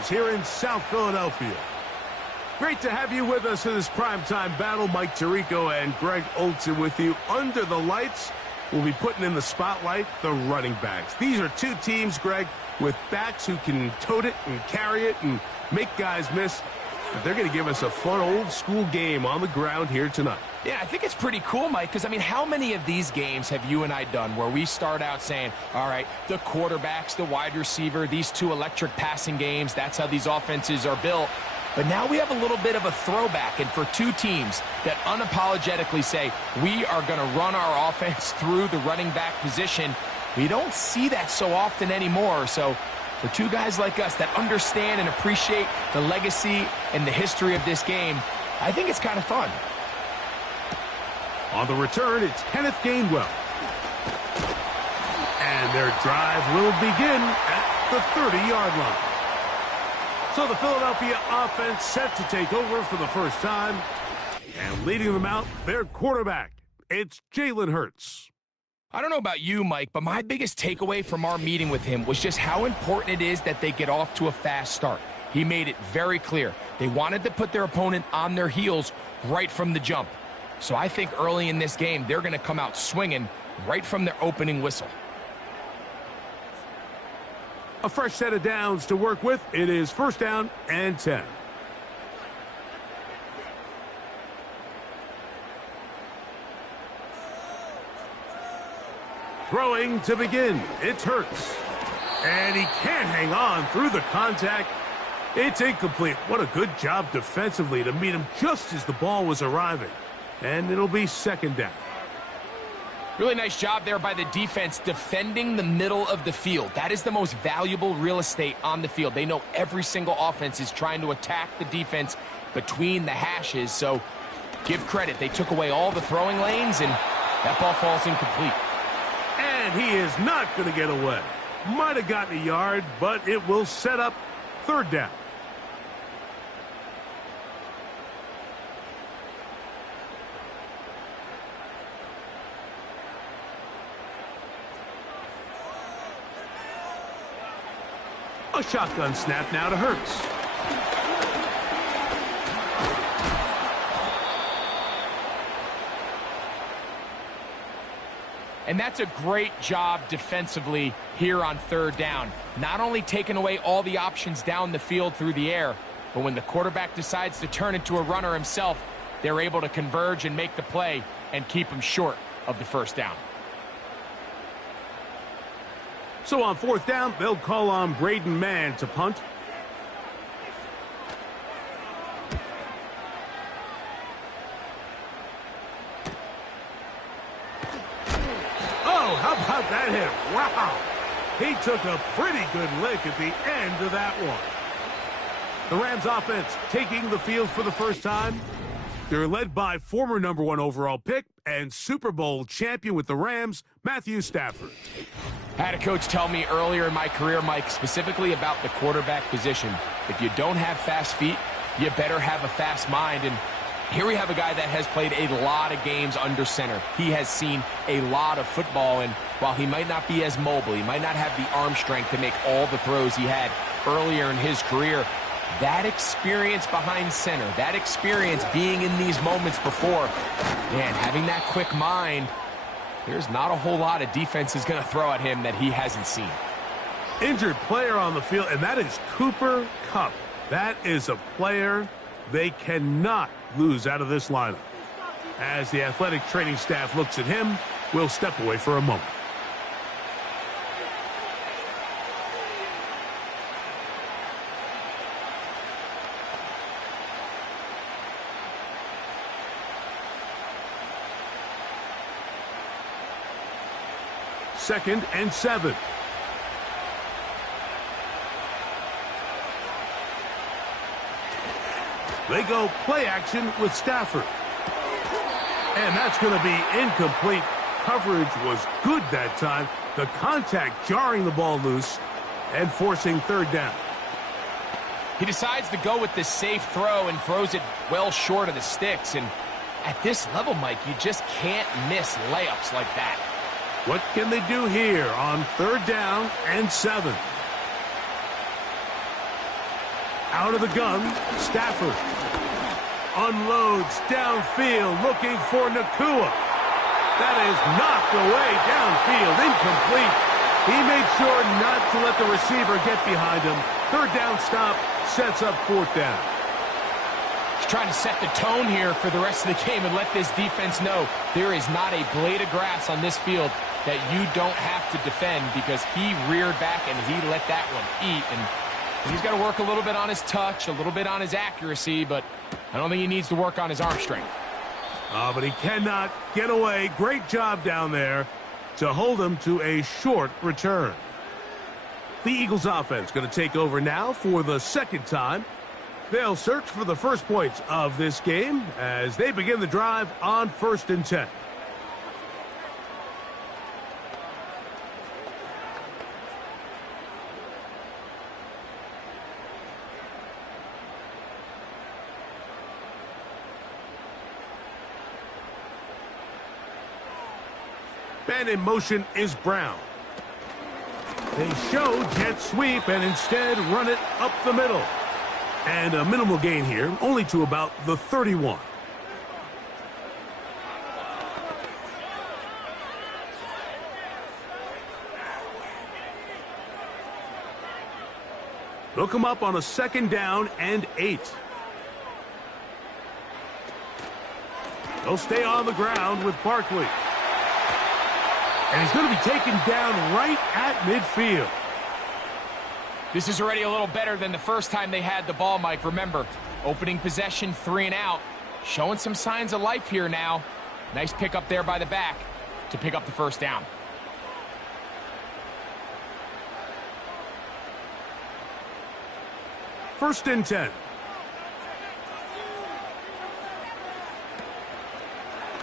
Eagles here in South Philadelphia. Great to have you with us in this primetime battle. Mike Tirico and Greg Olson with you under the lights. We'll be putting in the spotlight the running backs. These are two teams, Greg, with backs who can tote it and carry it and make guys miss. But they're going to give us a fun old-school game on the ground here tonight. Yeah, I think it's pretty cool, Mike, because, I mean, how many of these games have you and I done where we start out saying, all right, the quarterbacks, the wide receiver, these two electric passing games, that's how these offenses are built. But now we have a little bit of a throwback, and for two teams that unapologetically say, we are going to run our offense through the running back position, we don't see that so often anymore. So for two guys like us that understand and appreciate the legacy and the history of this game, I think it's kind of fun. On the return, it's Kenneth Gainwell. And their drive will begin at the 30-yard line. So the Philadelphia offense set to take over for the first time. And leading them out, their quarterback, it's Jalen Hurts. I don't know about you, Mike, but my biggest takeaway from our meeting with him was just how important it is that they get off to a fast start. He made it very clear. They wanted to put their opponent on their heels right from the jump. So I think early in this game, they're going to come out swinging right from their opening whistle. A fresh set of downs to work with. It is first down and 10. Throwing to begin. It's Hurts. And he can't hang on through the contact. It's incomplete. What a good job defensively to meet him just as the ball was arriving. And it'll be second down. Really nice job there by the defense defending the middle of the field. That is the most valuable real estate on the field. They know every single offense is trying to attack the defense between the hashes. So give credit. They took away all the throwing lanes, and that ball falls incomplete. And he is not going to get away. Might have gotten a yard, but it will set up third down. A shotgun snap now to Hurts. And that's a great job defensively here on third down. Not only taking away all the options down the field through the air, but when the quarterback decides to turn into a runner himself, they're able to converge and make the play and keep him short of the first down. So on fourth down, they'll call on Braden Mann to punt. Oh, how about that hit? Wow. He took a pretty good lick at the end of that one. The Rams offense taking the field for the first time. They're led by former #1 overall pick and Super Bowl champion with the Rams, Matthew Stafford. I had a coach tell me earlier in my career, Mike, specifically about the quarterback position. If you don't have fast feet, you better have a fast mind. And here we have a guy that has played a lot of games under center. He has seen a lot of football, and while he might not be as mobile, he might not have the arm strength to make all the throws he had earlier in his career, that experience behind center, that experience being in these moments before, man, having that quick mind, there's not a whole lot of defense is going to throw at him that he hasn't seen. Injured player on the field, and that is Cooper Kupp. That is a player they cannot lose out of this lineup. As the athletic training staff looks at him, we'll step away for a moment. Second and 7. They go play action with Stafford. And that's going to be incomplete. Coverage was good that time. The contact jarring the ball loose and forcing third down. He decides to go with the safe throw and throws it well short of the sticks. And at this level, Mike, you just can't miss layups like that. What can they do here on third down and 7? Out of the gun, Stafford. Unloads downfield, looking for Nakua. That is knocked away downfield, incomplete. He made sure not to let the receiver get behind him. Third down stop sets up fourth down. He's trying to set the tone here for the rest of the game and let this defense know there is not a blade of grass on this field that you don't have to defend, because he reared back and he let that one eat. And he's got to work a little bit on his touch, a little bit on his accuracy, but I don't think he needs to work on his arm strength. But he cannot get away. Great job down there to hold him to a short return. The Eagles offense going to take over now for the second time. They'll search for the first points of this game as they begin the drive on 1st and 10. And in motion is Brown. They show jet sweep and instead run it up the middle. And a minimal gain here, only to about the 31. They'll come up on a 2nd down and 8. They'll stay on the ground with Barkley. And he's going to be taken down right at midfield. This is already a little better than the first time they had the ball, Mike. Remember, opening possession, 3 and out. Showing some signs of life here now. Nice pick up there by the back to pick up the first down. First and 10.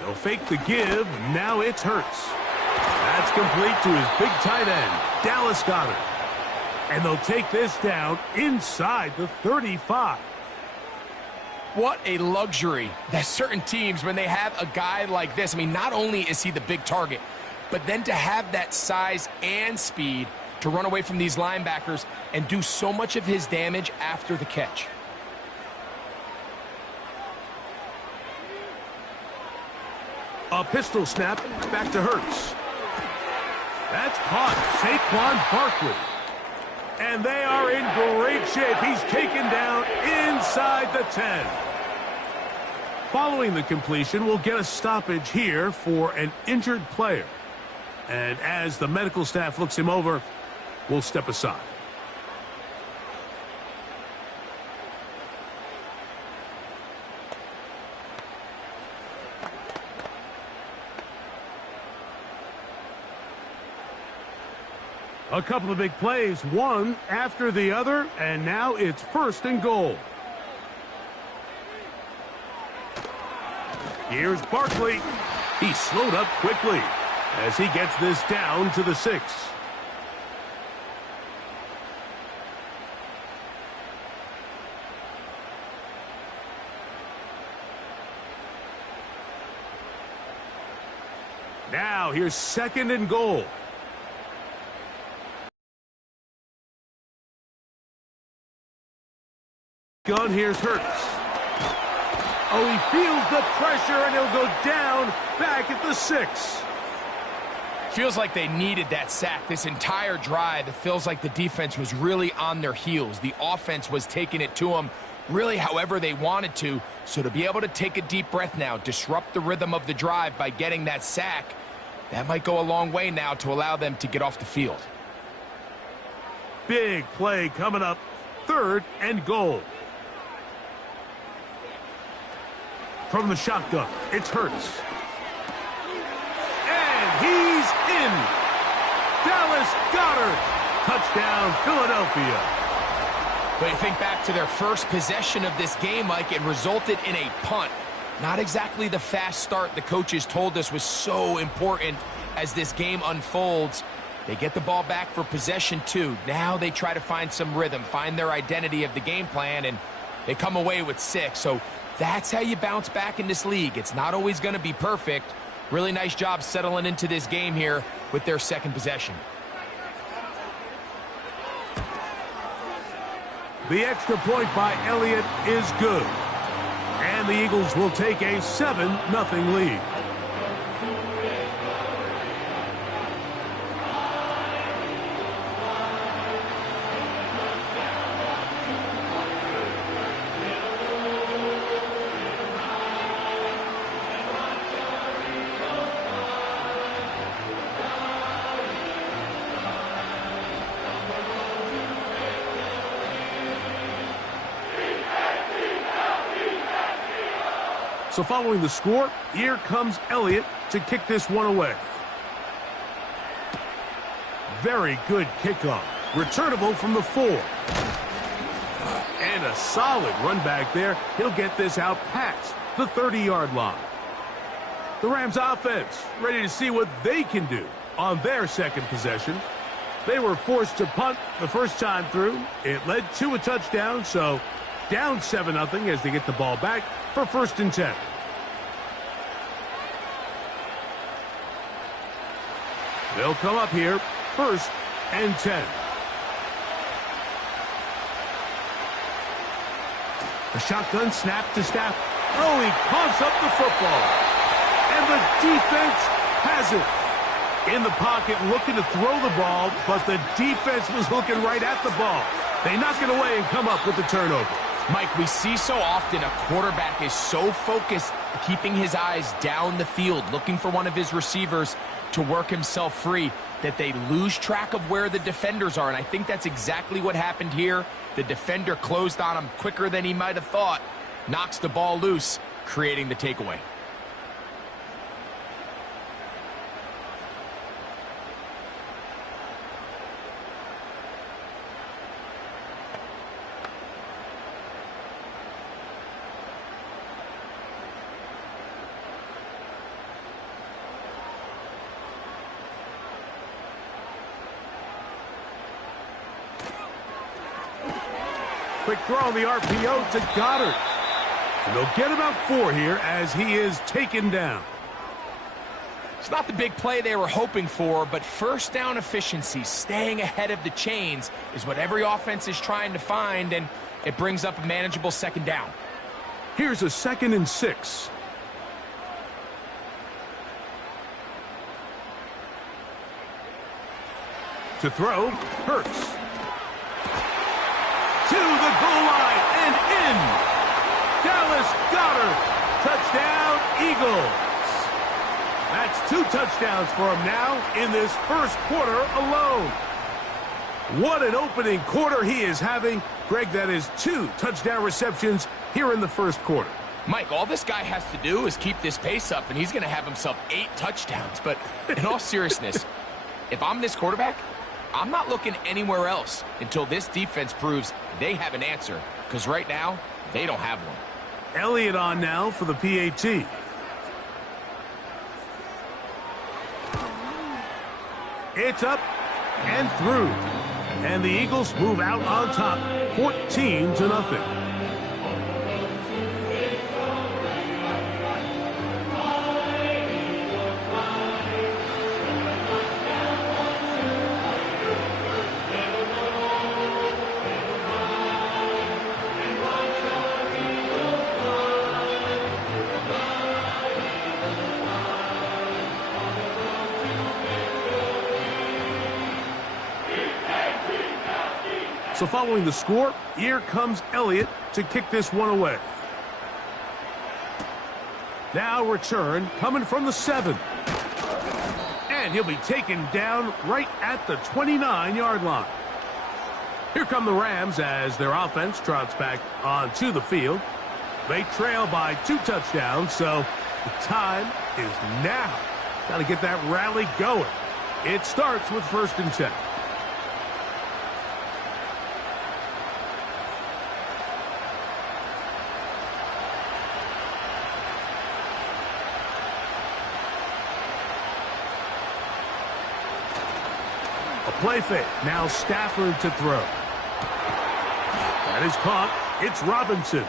They'll fake the give. Now it's Hurts. That's complete to his big tight end, Dallas Goedert. And they'll take this down inside the 35. What a luxury that certain teams, when they have a guy like this, I mean, not only is he the big target, but then to have that size and speed to run away from these linebackers and do so much of his damage after the catch. A pistol snap back to Hurts. That's caught. Saquon Barkley. And they are in great shape. He's taken down inside the 10. Following the completion, we'll get a stoppage here for an injured player. And as the medical staff looks him over, we'll step aside. A couple of big plays, one after the other, and now it's 1st and goal. Here's Barkley. He slowed up quickly as he gets this down to the 6. Now here's 2nd and goal. Gun, here's Hurts. Oh, he feels the pressure, and he'll go down back at the 6. Feels like they needed that sack this entire drive. It feels like the defense was really on their heels. The offense was taking it to them really however they wanted to. So to be able to take a deep breath now, disrupt the rhythm of the drive by getting that sack, that might go a long way now to allow them to get off the field. Big play coming up. 3rd and goal. From the shotgun, it's Hurts. And he's in. Dallas Goedert. Touchdown, Philadelphia. But you think back to their first possession of this game, Mike, it resulted in a punt. Not exactly the fast start the coaches told us was so important as this game unfolds. They get the ball back for possession 2. Now they try to find some rhythm, find their identity of the game plan, and they come away with 6. So that's how you bounce back in this league. It's not always going to be perfect. Really nice job settling into this game here with their 2nd possession. The extra point by Elliott is good. And the Eagles will take a 7-0 lead. So following the score, here comes Elliott to kick this one away. Very good kickoff. Returnable from the 4. And a solid run back there. He'll get this out past the 30-yard line. The Rams offense ready to see what they can do on their second possession. They were forced to punt the first time through. It led to a touchdown, so down 7-0 as they get the ball back for 1st and 10. They'll come up here, 1st and 10. A shotgun snap to Staff. Oh, he coughs up the football. And the defense has it. In the pocket, looking to throw the ball, but the defense was looking right at the ball. They knock it away and come up with the turnover. Mike, we see so often a quarterback is so focused, keeping his eyes down the field, looking for one of his receivers to work himself free, that they lose track of where the defenders are. And I think that's exactly what happened here. The defender closed on him quicker than he might have thought, knocks the ball loose, creating the takeaway. Quick throw on the RPO to Goddard. And they'll get about 4 here as he is taken down. It's not the big play they were hoping for, but first down efficiency, staying ahead of the chains, is what every offense is trying to find, and it brings up a manageable 2nd down. Here's a 2nd and 6. To throw, Hurts. To the goal line and in. Dallas Goedert. Touchdown, Eagles. That's 2 touchdowns for him now in this first quarter alone. What an opening quarter he is having. Greg, that is 2 touchdown receptions here in the first quarter. Mike, all this guy has to do is keep this pace up, and he's going to have himself 8 touchdowns. But in all seriousness, if I'm this quarterback, I'm not looking anywhere else until this defense proves they have an answer, because right now, they don't have one. Elliott on now for the PAT. It's up and through. And the Eagles move out on top, 14-0. So following the score, here comes Elliott to kick this one away. Now return coming from the 7. And he'll be taken down right at the 29-yard line. Here come the Rams as their offense trots back onto the field. They trail by 2 touchdowns, so the time is now. Got to get that rally going. It starts with 1st and 10. Play fake. Now Stafford to throw. That is caught. It's Robinson.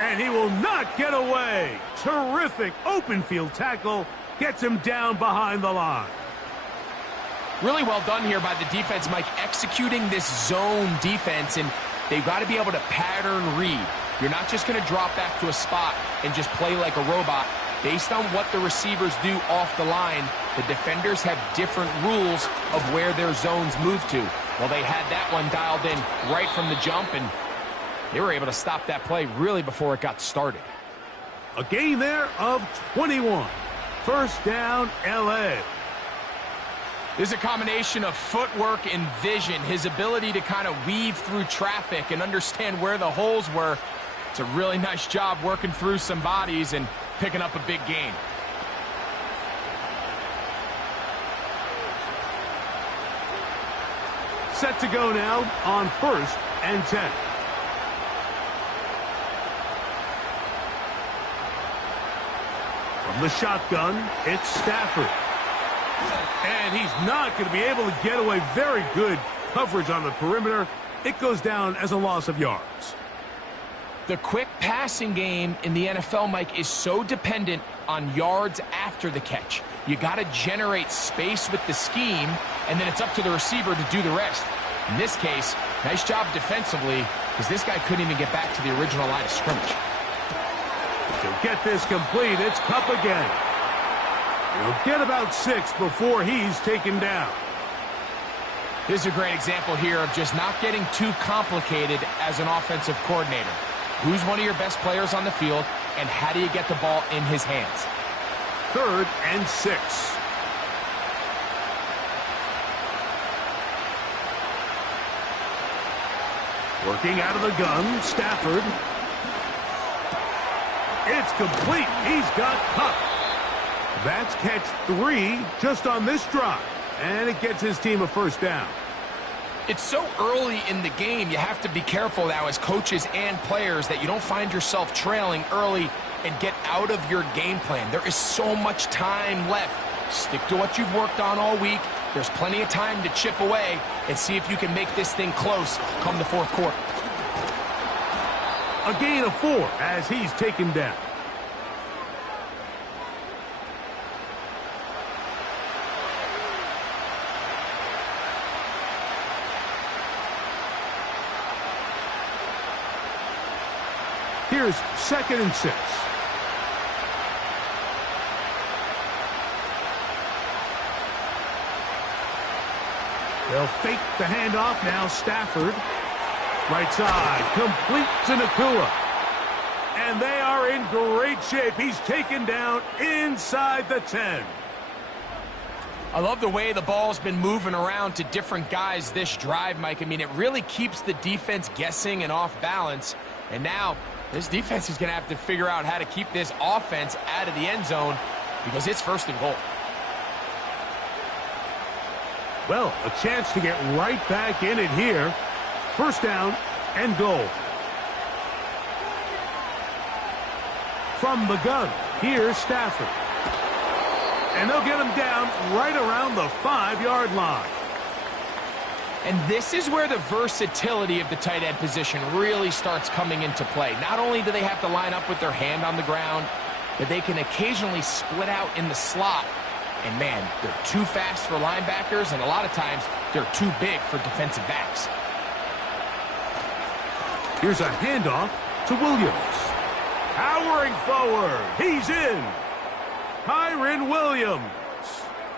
And he will not get away. Terrific open field tackle. Gets him down behind the line. Really well done here by the defense, Mike, executing this zone defense. And they've got to be able to pattern read. You're not just going to drop back to a spot and just play like a robot. Based on what the receivers do off the line, the defenders have different rules of where their zones move to. Well, they had that one dialed in right from the jump, and they were able to stop that play really before it got started. A gain there of 21. First down, L.A. There's a combination of footwork and vision, his ability to kind of weave through traffic and understand where the holes were. It's a really nice job working through some bodies and picking up a big gain. Set to go now on 1st and 10. From the shotgun, it's Stafford. And he's not going to be able to get away. Very good coverage on the perimeter. It goes down as a loss of yards. The quick passing game in the NFL, Mike, is so dependent on yards after the catch. You got to generate space with the scheme, and then it's up to the receiver to do the rest. In this case, nice job defensively, because this guy couldn't even get back to the original line of scrimmage. To get this complete, it's Kupp again. He'll get about 6 before he's taken down. This is a great example here of just not getting too complicated as an offensive coordinator. Who's one of your best players on the field, and how do you get the ball in his hands? 3rd and 6. Working out of the gun, Stafford. It's complete. He's got Kupp. That's catch 3 just on this drive, and it gets his team a first down. It's so early in the game, you have to be careful now as coaches and players that you don't find yourself trailing early and get out of your game plan. There is so much time left. Stick to what you've worked on all week. There's plenty of time to chip away and see if you can make this thing close come the 4th quarter. A gain of 4 as he's taken down. Here's 2nd and 6. They'll fake the handoff now. Stafford. Right side. Complete to Nakua. And they are in great shape. He's taken down inside the 10. I love the way the ball's been moving around to different guys this drive, Mike. I mean, it really keeps the defense guessing and off balance. And now this defense is going to have to figure out how to keep this offense out of the end zone because it's 1st and goal. Well, a chance to get right back in it here. 1st down and goal. From the gun, here's Stafford. And they'll get him down right around the 5-yard line. And this is where the versatility of the tight end position really starts coming into play. Not only do they have to line up with their hand on the ground, but they can occasionally split out in the slot. And man, they're too fast for linebackers, and a lot of times they're too big for defensive backs. Here's a handoff to Williams. Powering forward. He's in. Kyren Williams.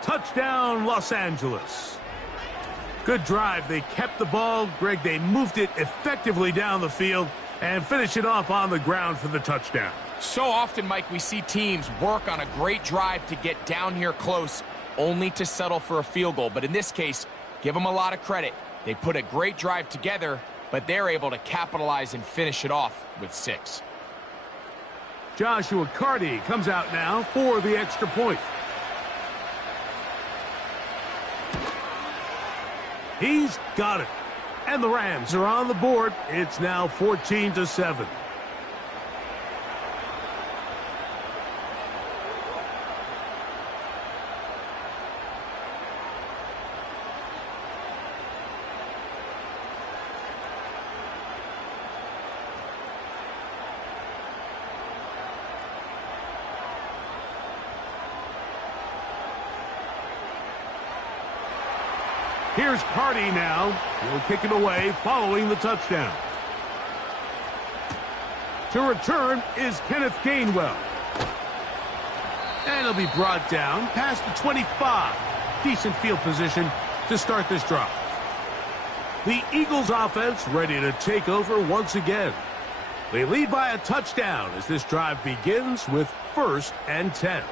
Touchdown, Los Angeles. Good drive. They kept the ball. Greg, they moved it effectively down the field and finished it off on the ground for the touchdown. So often, Mike, we see teams work on a great drive to get down here close, only to settle for a field goal. But in this case, give them a lot of credit. They put a great drive together, but they're able to capitalize and finish it off with 6. Joshua Carty comes out now for the extra point. He's got it. And the Rams are on the board. It's now 14-7. Here's Carty now. He'll kick it away following the touchdown. To return is Kenneth Gainwell. And he'll be brought down past the 25. Decent field position to start this drive. The Eagles offense ready to take over once again. They lead by a touchdown as this drive begins with 1st and 10.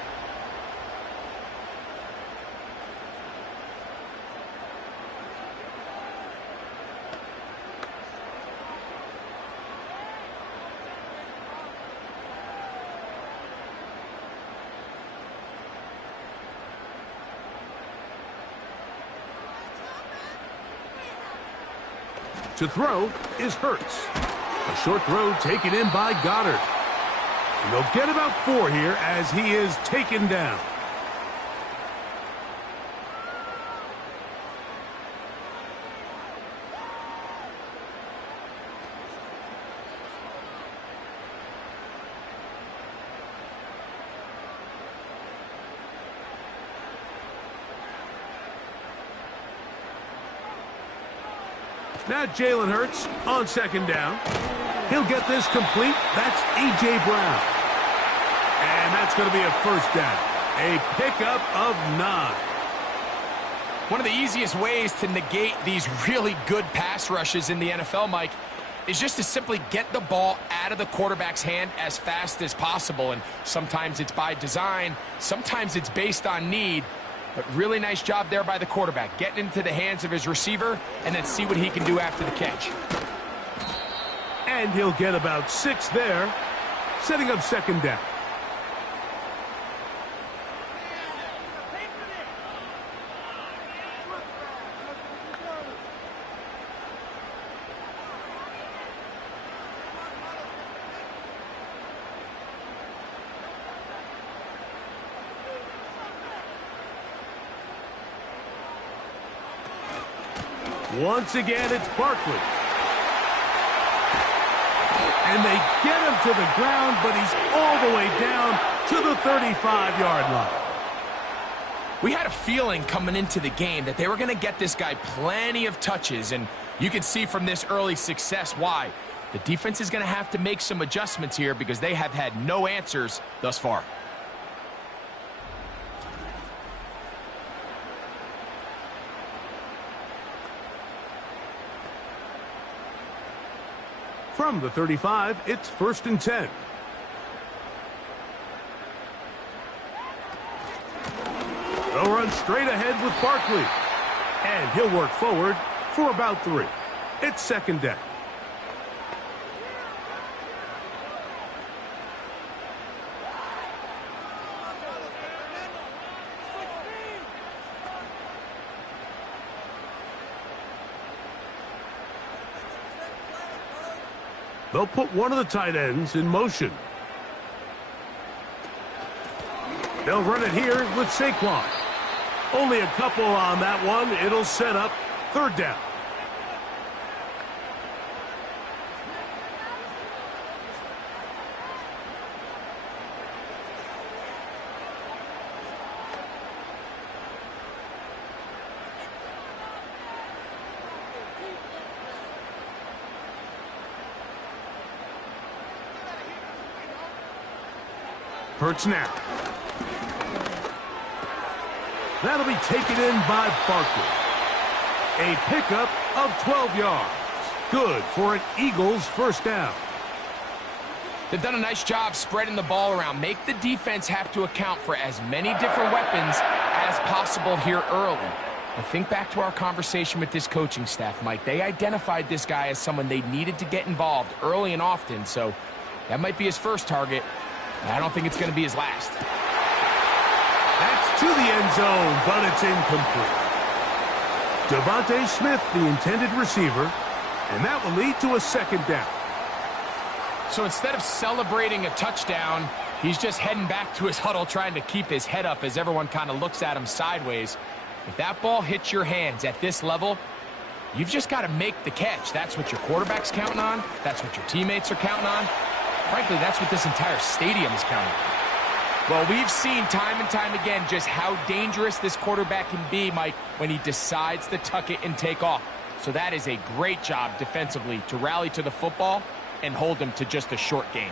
To throw is Hurts. A short throw taken in by Goddard. And they'll get about 4 here as he is taken down. Now Jalen Hurts on 2nd down. He'll get this complete. That's A.J. Brown. And that's going to be a 1st down. A pickup of 9. One of the easiest ways to negate these really good pass rushes in the NFL, Mike, is just to simply get the ball out of the quarterback's hand as fast as possible. And sometimes it's by design. Sometimes it's based on need. But really nice job there by the quarterback, getting into the hands of his receiver and then see what he can do after the catch. And he'll get about 6 there, setting up 2nd down. Once again, it's Barkley. And they get him to the ground, but he's all the way down to the 35-yard line. We had a feeling coming into the game that they were going to get this guy plenty of touches, and you can see from this early success why. The defense is going to have to make some adjustments here because they have had no answers thus far. From the 35, it's 1st and 10. They'll run straight ahead with Barkley. And he'll work forward for about 3. It's 2nd down. They'll put one of the tight ends in motion. They'll run it here with Saquon. Only a couple on that one. It'll set up 3rd down. Hurts now. That'll be taken in by Barkley. A pickup of 12 yards. Good for an Eagles 1st down. They've done a nice job spreading the ball around. Make the defense have to account for as many different weapons as possible here early. But think back to our conversation with this coaching staff, Mike. They identified this guy as someone they needed to get involved early and often, so that might be his first target. I don't think it's going to be his last. That's to the end zone, but it's incomplete. Devontae Smith, the intended receiver, and that will lead to a 2nd down. So instead of celebrating a touchdown, he's just heading back to his huddle trying to keep his head up as everyone kind of looks at him sideways. If that ball hits your hands at this level, you've just got to make the catch. That's what your quarterback's counting on. That's what your teammates are counting on. Frankly, that's what this entire stadium is counting on. Well, we've seen time and time again just how dangerous this quarterback can be, Mike, when he decides to tuck it and take off. So that is a great job defensively to rally to the football and hold them to just a short gain.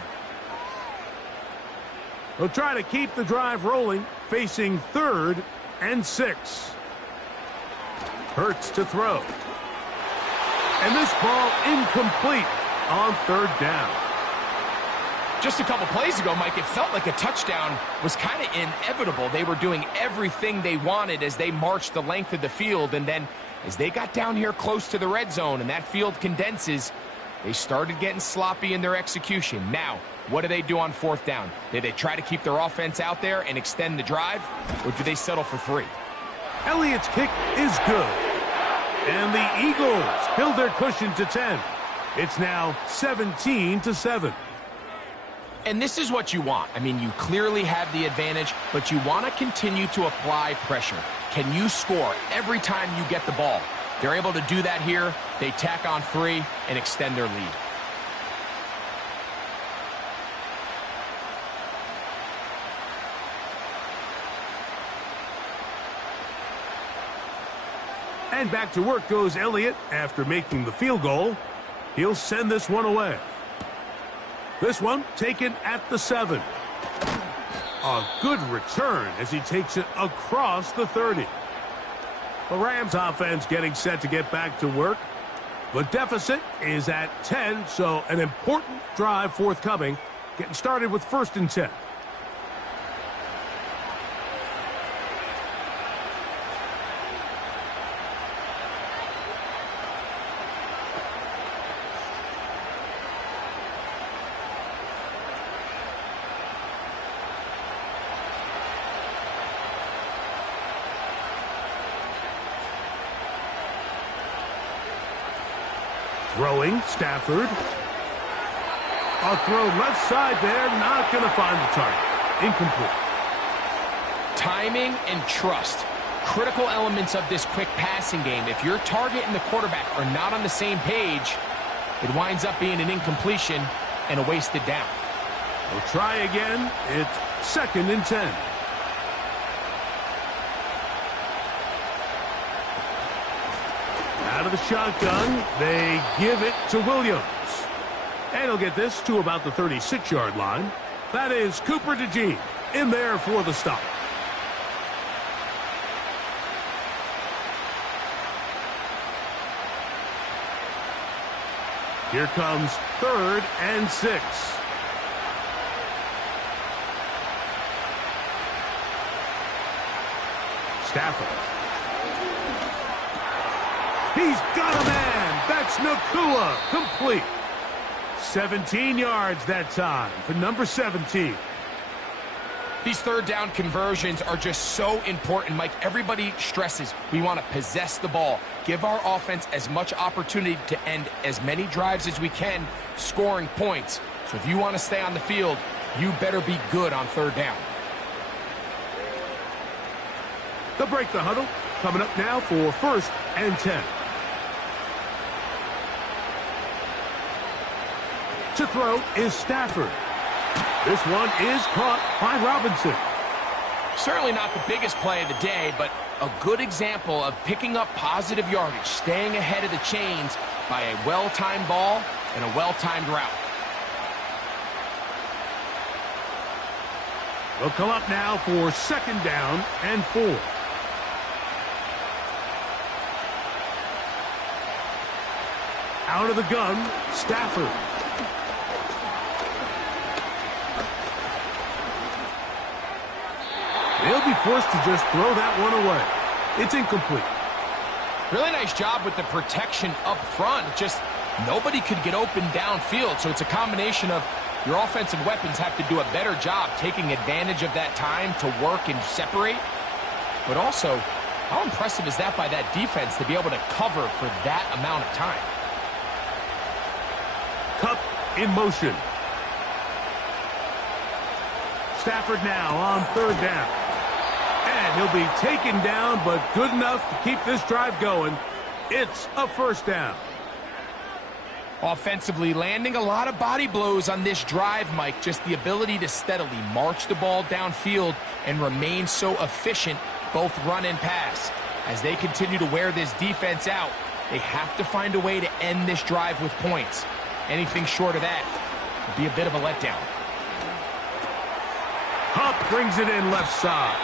They'll try to keep the drive rolling, facing 3rd and 6. Hurts to throw. And this ball incomplete on 3rd down. Just a couple plays ago, Mike, it felt like a touchdown was kind of inevitable. They were doing everything they wanted as they marched the length of the field, and then as they got down here close to the red zone and that field condenses, they started getting sloppy in their execution. Now, what do they do on 4th down? Do they try to keep their offense out there and extend the drive, or do they settle for 3? Elliott's kick is good. And the Eagles build their cushion to 10. It's now 17-7. And this is what you want. I mean, you clearly have the advantage, but you want to continue to apply pressure. Can you score every time you get the ball? They're able to do that here. They tack on 3 and extend their lead. And back to work goes Elliott after making the field goal. He'll send this one away. This one taken at the 7. A good return as he takes it across the 30. The Rams offense getting set to get back to work. The deficit is at 10, so an important drive forthcoming. Getting started with 1st and 10. Throwing, Stafford. A throw left side there, not going to find the target. Incomplete. Timing and trust, critical elements of this quick passing game. If your target and the quarterback are not on the same page, it winds up being an incompletion and a wasted down. We'll try again. It's 2nd and 10. Out of the shotgun, they give it to Williams. And he'll get this to about the 36-yard line. That is Cooper DeJean in there for the stop. Here comes 3rd and 6. Stafford. He's got a man. That's Nakua. Complete. 17 yards that time for number 17. These 3rd down conversions are just so important, Mike. Everybody stresses we want to possess the ball, give our offense as much opportunity to end as many drives as we can, scoring points. So if you want to stay on the field, you better be good on 3rd down. They'll break the huddle. Coming up now for 1st and 10. To throw is Stafford. This one is caught by Robinson. Certainly not the biggest play of the day, but a good example of picking up positive yardage, staying ahead of the chains by a well-timed ball and a well-timed route. They'll come up now for 2nd down and 4. Out of the gun, Stafford. They'll be forced to just throw that one away. It's incomplete. Really nice job with the protection up front. Just nobody could get open downfield, so it's a combination of your offensive weapons have to do a better job taking advantage of that time to work and separate. But also, how impressive is that by that defense to be able to cover for that amount of time? Cup in motion. Stafford now on 3rd down. And he'll be taken down, but good enough to keep this drive going. It's a 1st down. Offensively, landing a lot of body blows on this drive, Mike. Just the ability to steadily march the ball downfield and remain so efficient, both run and pass. As they continue to wear this defense out, they have to find a way to end this drive with points. Anything short of that would be a bit of a letdown. Hupp brings it in left side.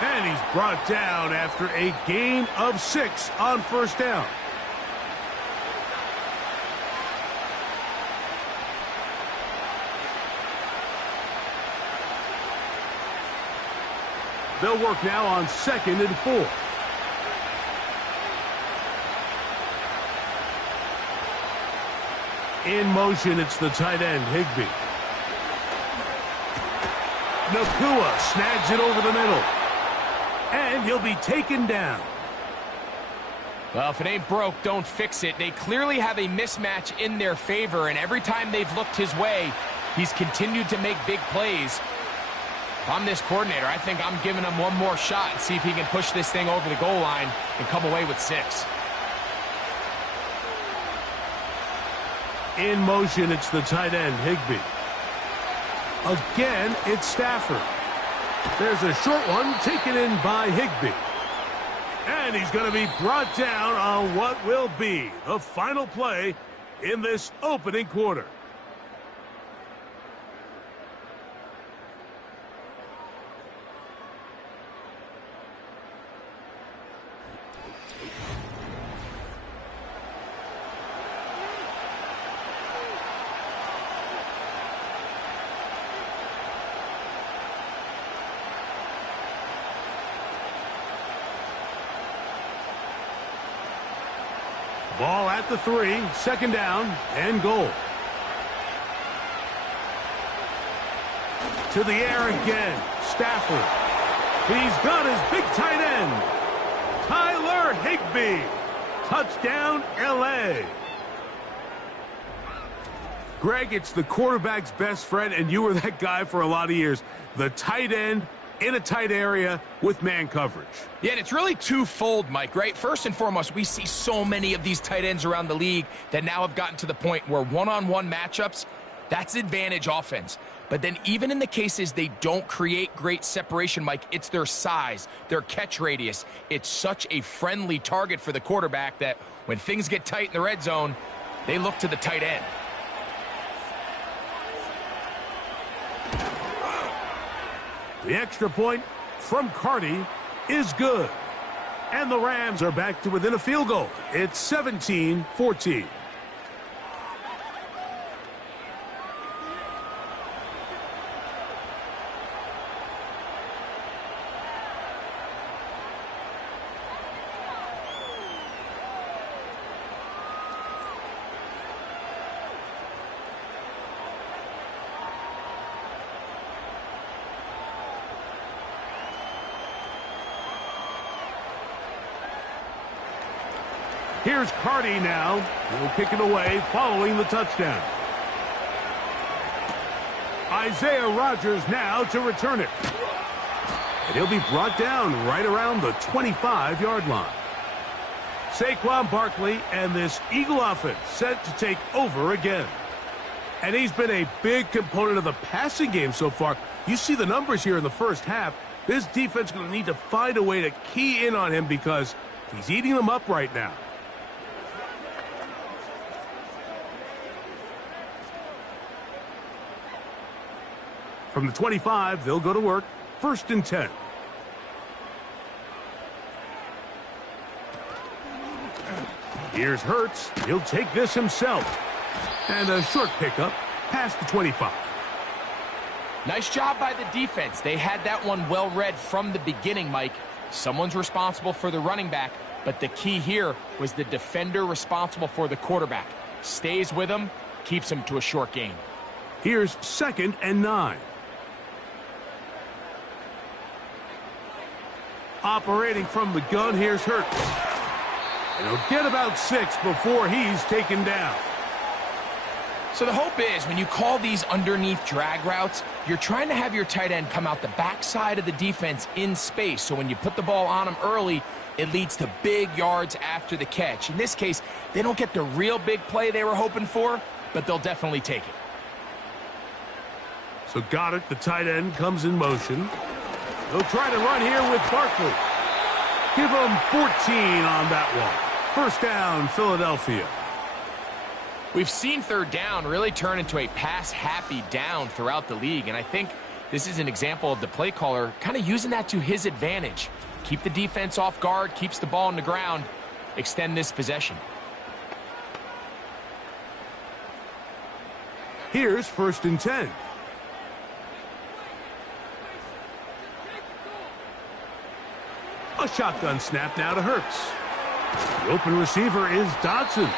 And he's brought down after a gain of 6 on first down. They'll work now on 2nd and 4. In motion, it's the tight end, Higbee. Nakua snags it over the middle. And he'll be taken down. Well, if it ain't broke, don't fix it. They clearly have a mismatch in their favor, and every time they've looked his way, he's continued to make big plays. If I'm this coordinator, I think I'm giving him one more shot and see if he can push this thing over the goal line and come away with 6. In motion, it's the tight end, Higbee. Again, it's Stafford. There's a short one taken in by Higbee. And he's going to be brought down on what will be the final play in this opening quarter. Ball at the 3, 2nd down, and goal. To the air again, Stafford. He's got his big tight end, Tyler Higbee. Touchdown, L.A. Greg, it's the quarterback's best friend, and you were that guy for a lot of years. The tight end in a tight area with man coverage. Yeah, and it's really twofold, Mike, right? First and foremost, we see so many of these tight ends around the league that now have gotten to the point where one-on-one matchups, that's advantage offense. But then even in the cases they don't create great separation, Mike, it's their size, their catch radius. It's such a friendly target for the quarterback that when things get tight in the red zone, they look to the tight end. The extra point from Carty is good. And the Rams are back to within a field goal. It's 17-14. Here's Carty now. He'll kick it away following the touchdown. Isaiah Rodgers now to return it. And he'll be brought down right around the 25-yard line. Saquon Barkley and this Eagle offense set to take over again. And he's been a big component of the passing game so far. You see the numbers here in the first half. This defense is going to need to find a way to key in on him because he's eating them up right now. From the 25, they'll go to work. 1st and 10. Here's Hurts. He'll take this himself. And a short pickup past the 25. Nice job by the defense. They had that one well read from the beginning, Mike. Someone's responsible for the running back, but the key here was the defender responsible for the quarterback. Stays with him, keeps him to a short gain. Here's 2nd and 9. Operating from the gun, here's Hurts. And he'll get about 6 before he's taken down. So the hope is when you call these underneath drag routes, you're trying to have your tight end come out the backside of the defense in space. So when you put the ball on him early, it leads to big yards after the catch. In this case, they don't get the real big play they were hoping for, but they'll definitely take it. So got it. The tight end comes in motion. They'll try to run here with Barkley. Give them 14 on that one. 1st down, Philadelphia. We've seen third down really turn into a pass-happy down throughout the league, and I think this is an example of the play caller kind of using that to his advantage. Keep the defense off guard, keeps the ball on the ground, extend this possession. Here's 1st and 10. A shotgun snap now to Hurts. The open receiver is Dotson.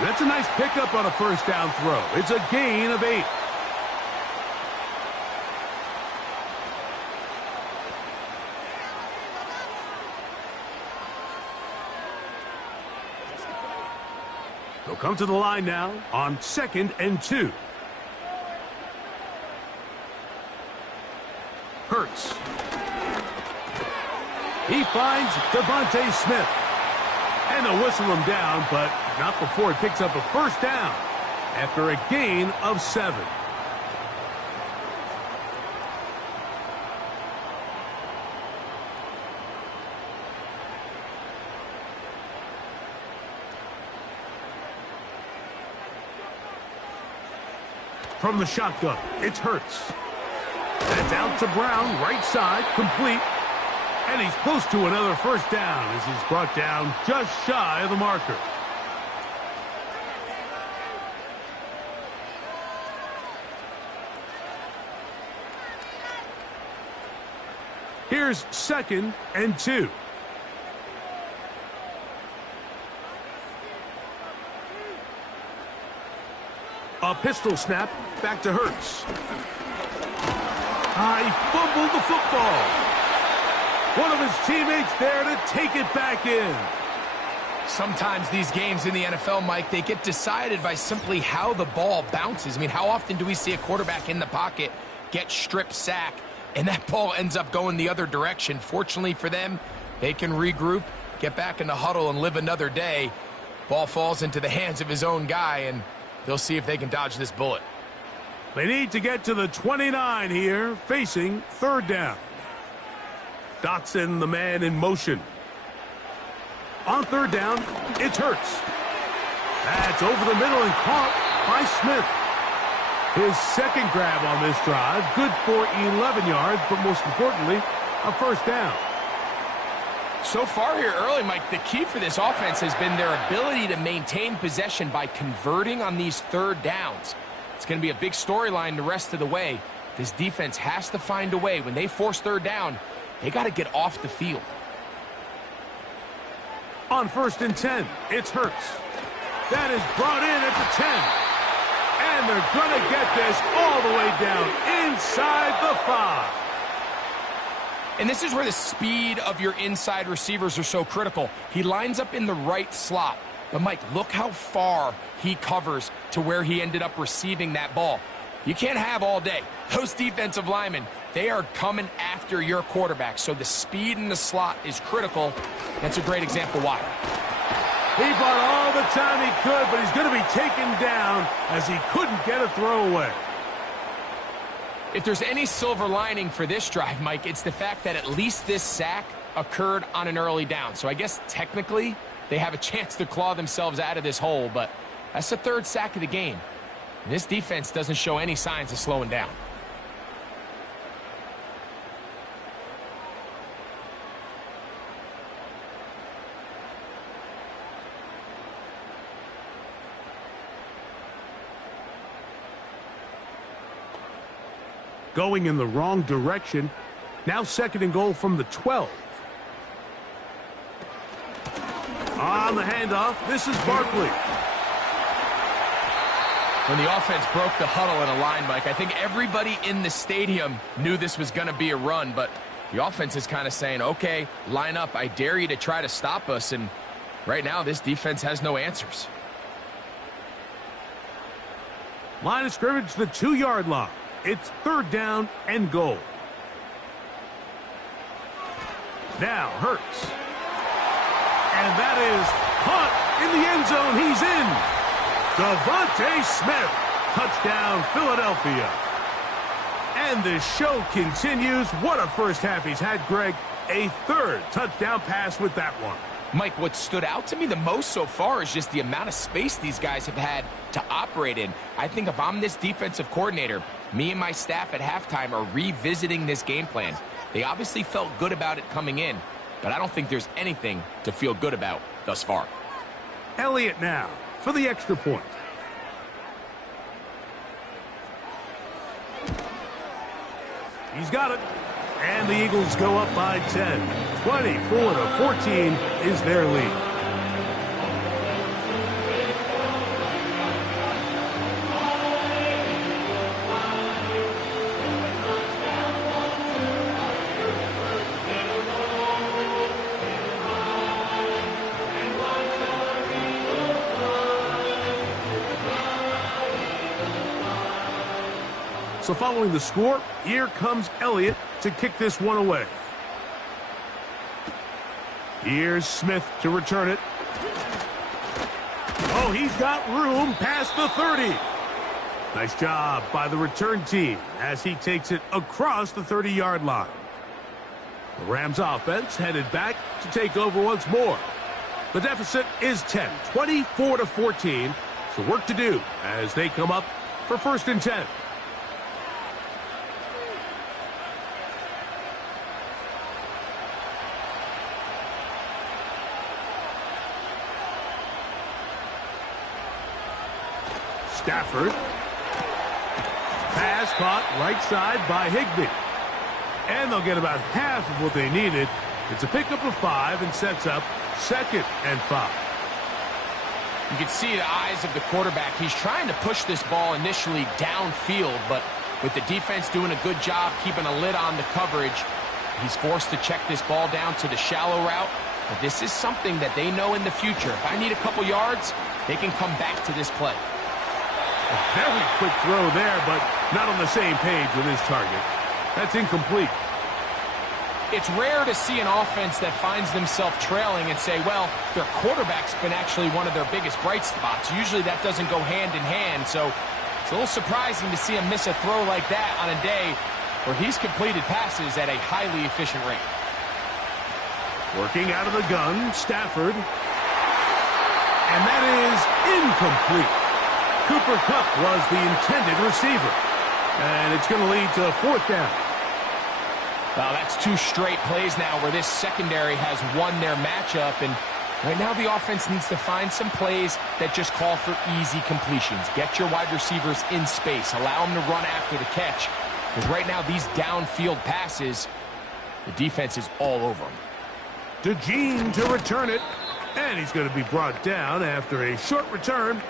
That's a nice pickup on a 1st down throw. It's a gain of 8. They'll come to the line now on 2nd and 2. Hurts. He finds Devontae Smith. And they'll whistle him down, but not before he picks up a 1st down after a gain of 7. From the shotgun, it's Hurts. That's out to Brown, right side, complete. And he's close to another 1st down as he's brought down just shy of the marker. Here's 2nd and 2. A pistol snap back to Hurts. He fumbled the football. One of his teammates there to take it back in. Sometimes these games in the NFL, Mike, they get decided by simply how the ball bounces. I mean, how often do we see a quarterback in the pocket get strip sack, and that ball ends up going the other direction? Fortunately for them, they can regroup, get back in the huddle, and live another day. Ball falls into the hands of his own guy, and they'll see if they can dodge this bullet. They need to get to the 29 here, facing 3rd down. Dotson, the man in motion. On 3rd down, it's Hurts. That's over the middle and caught by Smith. His 2nd grab on this drive, good for 11 yards, but most importantly, a 1st down. So far here early, Mike, the key for this offense has been their ability to maintain possession by converting on these 3rd downs. It's going to be a big storyline the rest of the way. This defense has to find a way. When they force 3rd down, they got to get off the field. On 1st and 10, it's Hurts. That is brought in at the 10. And they're going to get this all the way down inside the 5. And this is where the speed of your inside receivers are so critical. He lines up in the right slot. But, Mike, look how far he covers to where he ended up receiving that ball. You can't have all day. Those defensive linemen, they are coming after your quarterback. So the speed in the slot is critical. That's a great example why. He bought all the time he could, but he's going to be taken down as he couldn't get a throwaway. If there's any silver lining for this drive, Mike, it's the fact that at least this sack occurred on an early down. So I guess technically they have a chance to claw themselves out of this hole, but that's the 3rd sack of the game. And this defense doesn't show any signs of slowing down. Going in the wrong direction. Now 2nd and goal from the 12. On the handoff, this is Barkley. When the offense broke the huddle in a line, Mike, I think everybody in the stadium knew this was going to be a run, but the offense is kind of saying, okay, line up. I dare you to try to stop us, and right now this defense has no answers. Line of scrimmage, the 2-yard line. It's 3rd down and goal. Now Hurts. And that is caught in the end zone. He's in. Devontae Smith. Touchdown, Philadelphia. And the show continues. What a first half he's had, Greg. A 3rd touchdown pass with that one. Mike, what stood out to me the most so far is just the amount of space these guys have had to operate in. I think if I'm this defensive coordinator, me and my staff at halftime are revisiting this game plan. They obviously felt good about it coming in, but I don't think there's anything to feel good about thus far. Elliott now for the extra point. He's got it. And the Eagles go up by 10. 24-14 is their lead. So following the score, here comes Elliott to kick this one away. Here's Smith to return it. Oh, he's got room past the 30. Nice job by the return team as he takes it across the 30-yard line. The Rams offense headed back to take over once more. The deficit is 10, 24-14. So work to do as they come up for 1st and 10. Stafford. Pass caught right side by Higbee. And they'll get about half of what they needed. It's a pickup of 5 and sets up 2nd and 5. You can see the eyes of the quarterback. He's trying to push this ball initially downfield, but with the defense doing a good job keeping a lid on the coverage, he's forced to check this ball down to the shallow route. But this is something that they know in the future. If I need a couple yards, they can come back to this play. A very quick throw there, but not on the same page with his target. That's incomplete. It's rare to see an offense that finds themselves trailing and say, well, their quarterback's been actually one of their biggest bright spots. Usually that doesn't go hand in hand, so it's a little surprising to see him miss a throw like that on a day where he's completed passes at a highly efficient rate. Working out of the gun, Stafford. And that is incomplete. Cooper Kupp was the intended receiver. And it's going to lead to 4th down. Well, that's 2 straight plays now where this secondary has won their matchup. And right now the offense needs to find some plays that just call for easy completions. Get your wide receivers in space. Allow them to run after the catch. Because right now these downfield passes, the defense is all over them. DeJean to return it. And he's going to be brought down after a short return.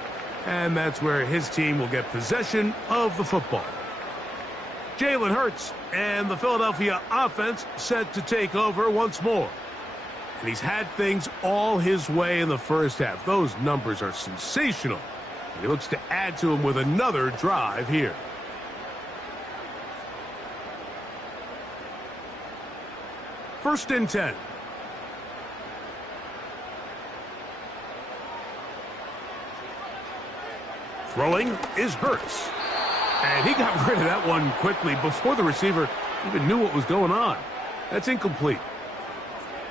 And that's where his team will get possession of the football. Jalen Hurts and the Philadelphia offense set to take over once more. And he's had things all his way in the first half. Those numbers are sensational. And he looks to add to them with another drive here. First and 10. Throwing is Hurts. And he got rid of that one quickly before the receiver even knew what was going on. That's incomplete.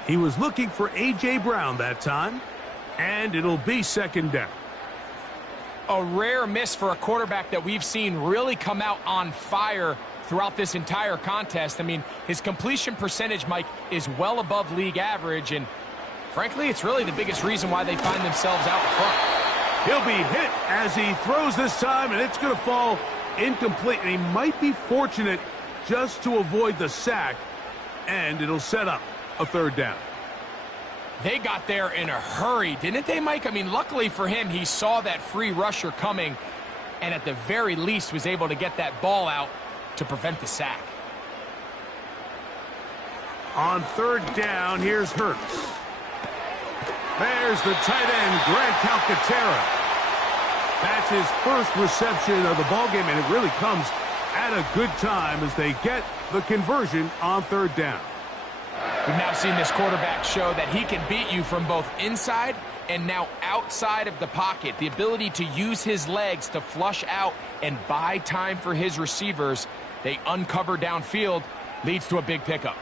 He was looking for A.J. Brown that time, and it'll be 2nd down. A rare miss for a quarterback that we've seen really come out on fire throughout this entire contest. I mean, his completion percentage, Mike, is well above league average, and frankly, it's really the biggest reason why they find themselves out front. He'll be hit as he throws this time, and it's going to fall incomplete. And he might be fortunate just to avoid the sack, and it'll set up a 3rd down. They got there in a hurry, didn't they, Mike? I mean, luckily for him, he saw that free rusher coming, and at the very least was able to get that ball out to prevent the sack. On 3rd down, here's Hurts. There's the tight end, Greg Calcaterra. That's his first reception of the ballgame, and it really comes at a good time as they get the conversion on 3rd down. We've now seen this quarterback show that he can beat you from both inside and now outside of the pocket. The ability to use his legs to flush out and buy time for his receivers. They uncover downfield, leads to a big pickup.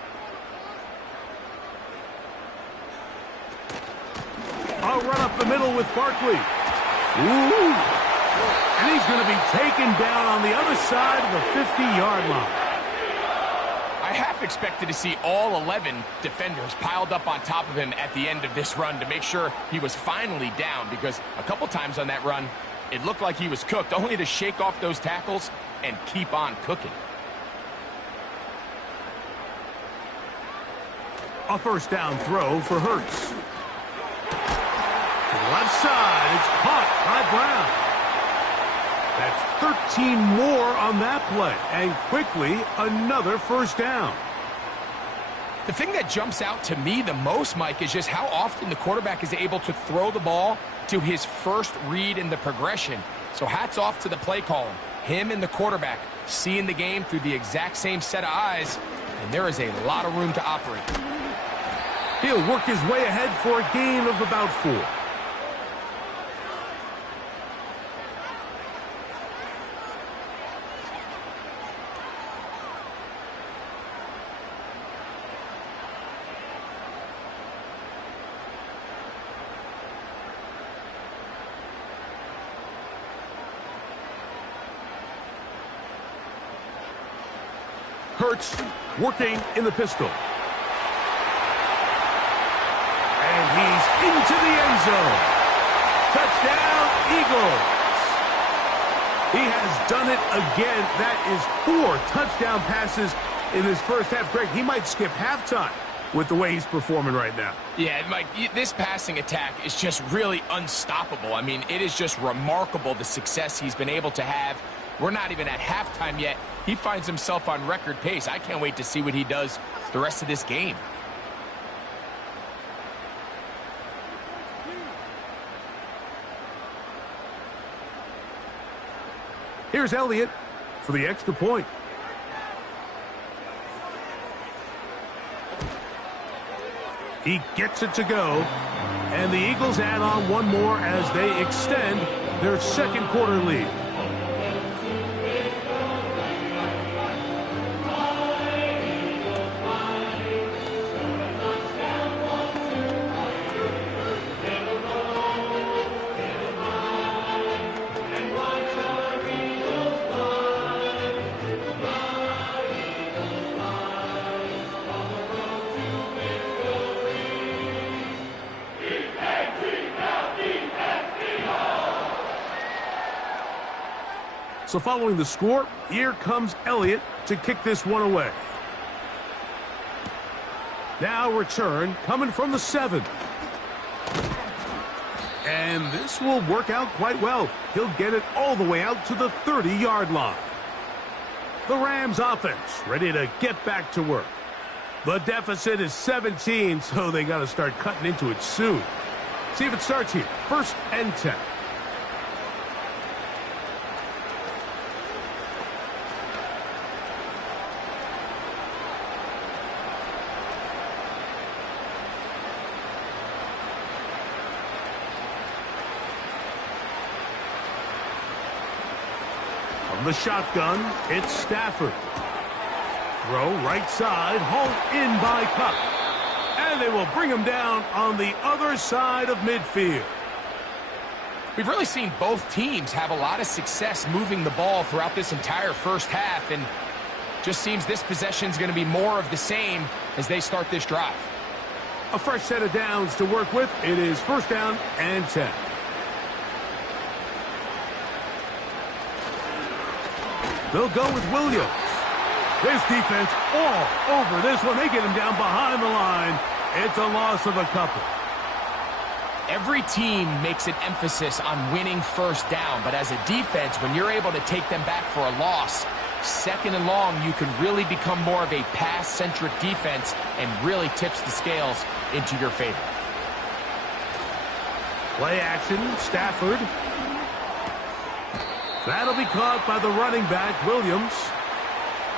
A run up the middle with Barkley. Ooh. And he's going to be taken down on the other side of the 50-yard line. I half expected to see all 11 defenders piled up on top of him at the end of this run to make sure he was finally down, because a couple times on that run, it looked like he was cooked, only to shake off those tackles and keep on cooking. A first down throw for Hurts. To the left side, it's caught by Brown. That's 13 more on that play, and quickly another first down. The thing that jumps out to me the most, Mike, is just how often the quarterback is able to throw the ball to his first read in the progression. So hats off to the play caller. Him and the quarterback seeing the game through the exact same set of eyes, and there is a lot of room to operate. He'll work his way ahead for a gain of about 4. Hurts working in the pistol. And he's into the end zone. Touchdown, Eagles. He has done it again. That is 4 touchdown passes in his first half. Greg, he might skip halftime with the way he's performing right now. Yeah, Mike, this passing attack is just really unstoppable. I mean, it is just remarkable the success he's been able to have. We're not even at halftime yet. He finds himself on record pace. I can't wait to see what he does the rest of this game. Here's Elliott for the extra point. He gets it to go. And the Eagles add on one more as they extend their second quarter lead. So following the score, here comes Elliott to kick this one away. Now return coming from the 7. And this will work out quite well. He'll get it all the way out to the 30-yard line. The Rams offense ready to get back to work. The deficit is 17, so they got to start cutting into it soon. See if it starts here. 1st and 10. From the shotgun, it's Stafford. Throw right side, hauled in by Cup. And they will bring him down on the other side of midfield. We've really seen both teams have a lot of success moving the ball throughout this entire first half, and just seems this possession is going to be more of the same as they start this drive. A fresh set of downs to work with. It is 1st down and 10. They'll go with Williams. This defense all over this one. They get him down behind the line. It's a loss of a couple. Every team makes an emphasis on winning first down, but as a defense, when you're able to take them back for a loss, 2nd and long, you can really become more of a pass-centric defense and really tips the scales into your favor. Play action, Stafford. That'll be caught by the running back, Williams.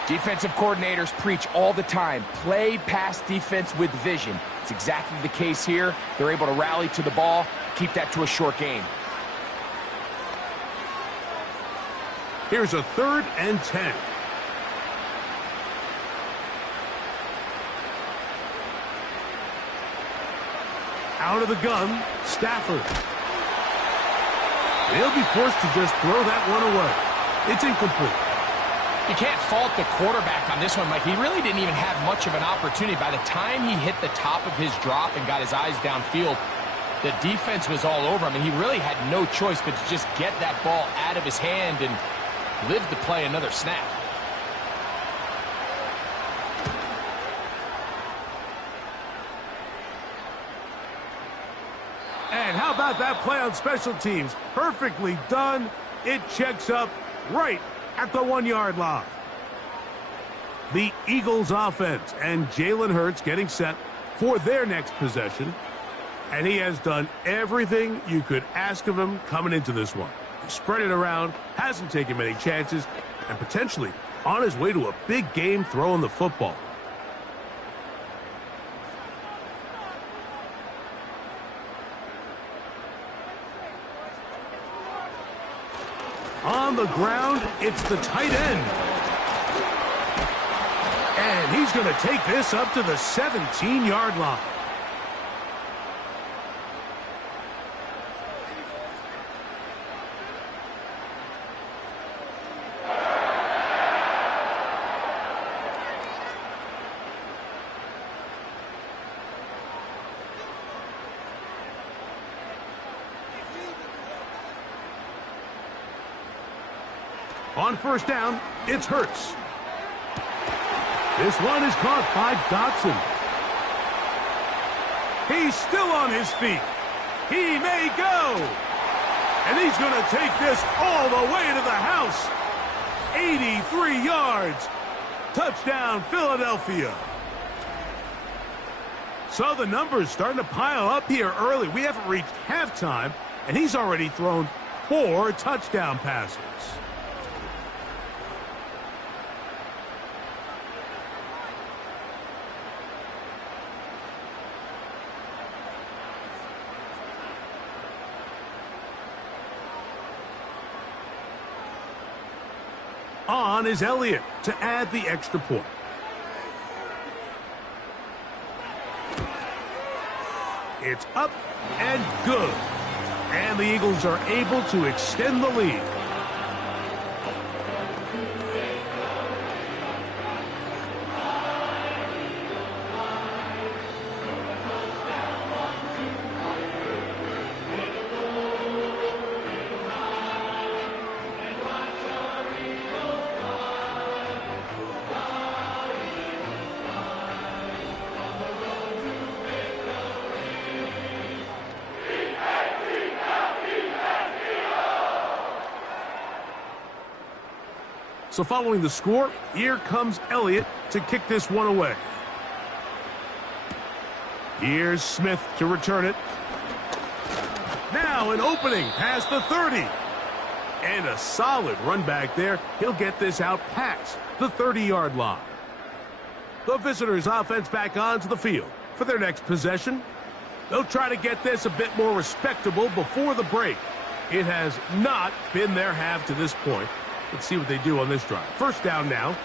Defensive coordinators preach all the time, play pass defense with vision. It's exactly the case here. They're able to rally to the ball, keep that to a short game. Here's a 3rd and 10. Out of the gun, Stafford. He'll be forced to just throw that one away. It's incomplete. You can't fault the quarterback on this one, Mike. He really didn't even have much of an opportunity. By the time he hit the top of his drop and got his eyes downfield, the defense was all over him, and he really had no choice but to just get that ball out of his hand and live to play another snap. And how about that play on special teams? Perfectly done. It checks up right at the 1-yard line. The Eagles offense and Jalen Hurts getting set for their next possession. And he has done everything you could ask of him coming into this one. He spread it around, hasn't taken many chances, and potentially on his way to a big game throwing the football. On the ground, it's the tight end. And he's going to take this up to the 17-yard line. On first down, it's Hurts. This one is caught by Dotson. He's still on his feet. He may go. And he's going to take this all the way to the house. 83 yards. Touchdown, Philadelphia. So the numbers starting to pile up here early. We haven't reached halftime, and he's already thrown 4 touchdown passes. On is Elliott to add the extra point. It's up and good. And the Eagles are able to extend the lead. So following the score, here comes Elliott to kick this one away. Here's Smith to return it. Now an opening past the 30. And a solid run back there. He'll get this out past the 30-yard line. The visitors' offense back onto the field for their next possession. They'll try to get this a bit more respectable before the break. It has not been their half to this point. Let's see what they do on this drive. First down now.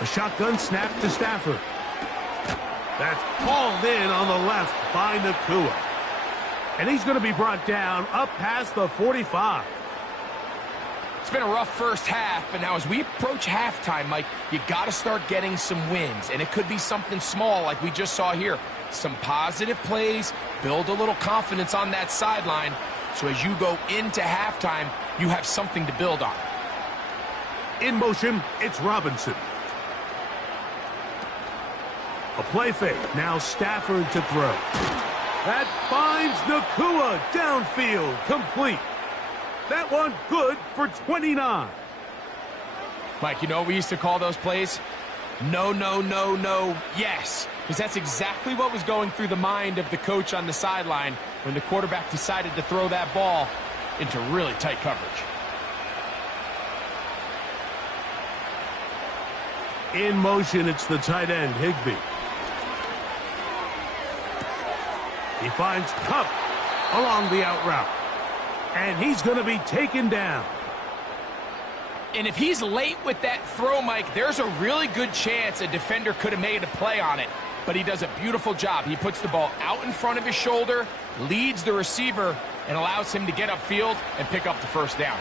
A shotgun snap to Stafford. That's hauled in on the left by Nakua. And he's going to be brought down up past the 45. It's been a rough first half, but now as we approach halftime, Mike, you got to start getting some wins. And it could be something small like we just saw here. Some positive plays, build a little confidence on that sideline. So as you go into halftime, you have something to build on. In motion, it's Robinson. A play fake. Now Stafford to throw. That finds Nakua downfield. Complete. That one good for 29. Mike, you know what we used to call those plays? No, no, no, no, yes. Because that's exactly what was going through the mind of the coach on the sideline when the quarterback decided to throw that ball into really tight coverage. In motion, it's the tight end, Higbee. He finds Cup. along the out route. And he's going to be taken down. And if he's late with that throw, Mike, there's a really good chance a defender could have made a play on it. But he does a beautiful job. He puts the ball out in front of his shoulder, leads the receiver, and allows him to get upfield and pick up the first down.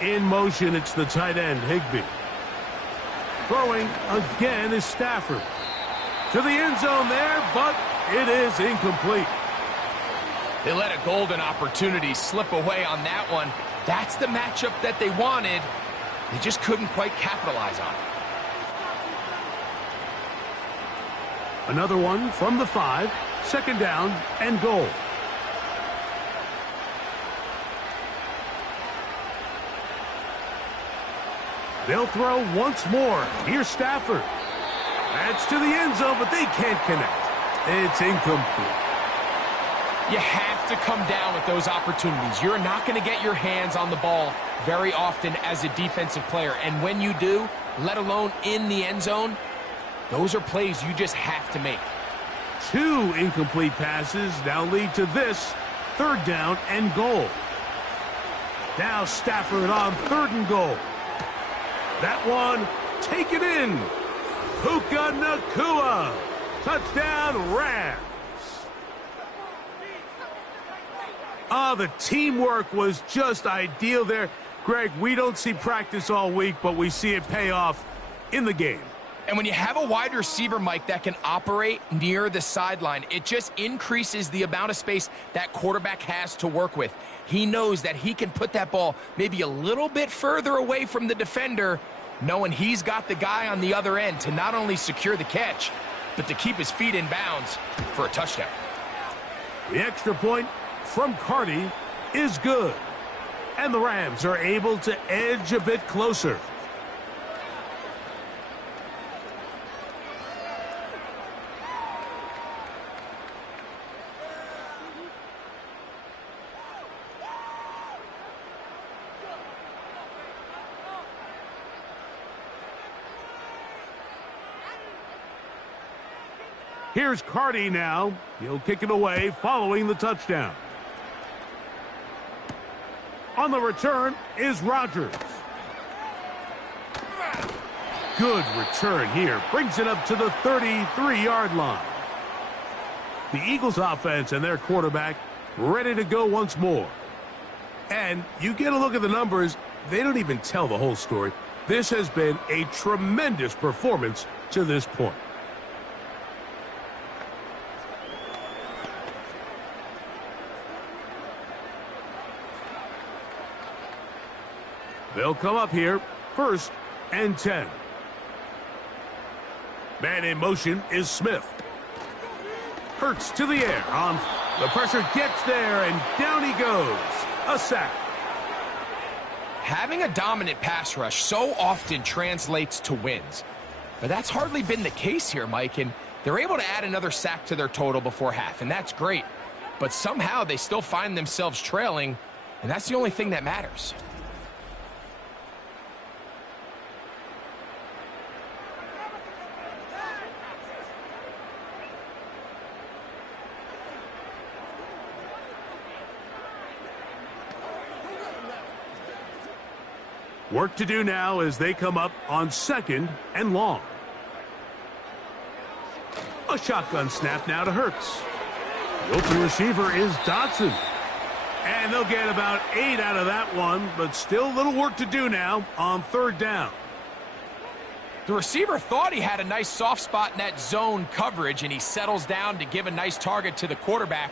In motion, it's the tight end, Higbee. Throwing again is Stafford. To the end zone there, but it is incomplete. They let a golden opportunity slip away on that one. That's the matchup that they wanted. They just couldn't quite capitalize on it. Another one from the 5, 2nd down and goal. They'll throw once more. Here's Stafford. That's to the end zone, but they can't connect. It's incomplete. You have to come down with those opportunities. You're not going to get your hands on the ball very often as a defensive player. And when you do, let alone in the end zone, those are plays you just have to make. 2 incomplete passes now lead to this 3rd down and goal. Now Stafford on 3rd and goal. That one, take it in. Puka Nacua. Touchdown, Rams. The teamwork was just ideal there. Greg, we don't see practice all week, but we see it pay off in the game. And when you have a wide receiver, Mike, that can operate near the sideline, it just increases the amount of space that quarterback has to work with. He knows that he can put that ball maybe a little bit further away from the defender, knowing he's got the guy on the other end to not only secure the catch, but to keep his feet in bounds for a touchdown. The extra point from Carty is good. And the Rams are able to edge a bit closer. Here's Carty now. He'll kick it away following the touchdown. On the return is Rodgers. Good return here. Brings it up to the 33-yard line. The Eagles offense and their quarterback ready to go once more. And you get a look at the numbers, they don't even tell the whole story. This has been a tremendous performance to this point. They'll come up here, 1st and 10. Man in motion is Smith. Hurts to the air. The pressure gets there, and down he goes. A sack. Having a dominant pass rush so often translates to wins. But that's hardly been the case here, Mike, and they're able to add another sack to their total before half, and that's great. But somehow they still find themselves trailing, and that's the only thing that matters. Work to do now as they come up on 2nd and long. A shotgun snap now to Hurts. The open receiver is Dotson. And they'll get about 8 out of that one, but still a little work to do now on 3rd down. The receiver thought he had a nice soft spot in that zone coverage, and he settles down to give a nice target to the quarterback.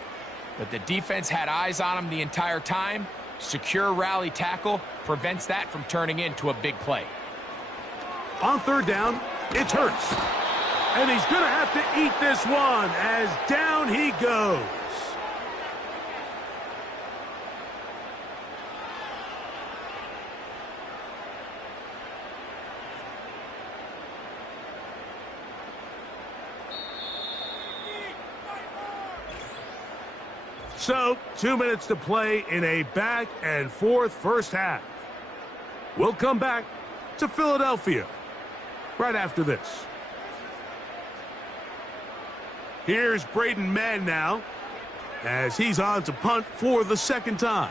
But the defense had eyes on him the entire time. Secure rally tackle prevents that from turning into a big play. On 3rd down, it's Hurts. And he's going to have to eat this one as down he goes. So, 2 minutes to play in a back-and-forth first half. We'll come back to Philadelphia right after this. Here's Braden Mann now as he's on to punt for the second time.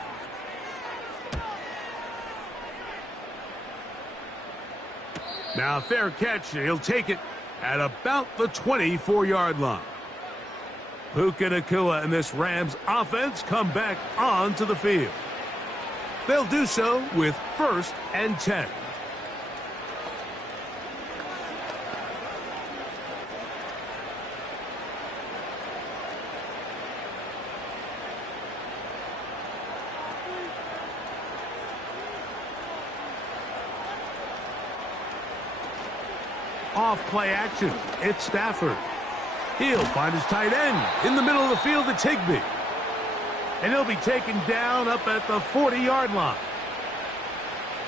Now a fair catch, and he'll take it at about the 24-yard line. Puka Nacua and this Rams offense come back onto the field. They'll do so with 1st and 10. Off play action, it's Stafford. He'll find his tight end in the middle of the field at Higbee. And he'll be taken down up at the 40-yard line.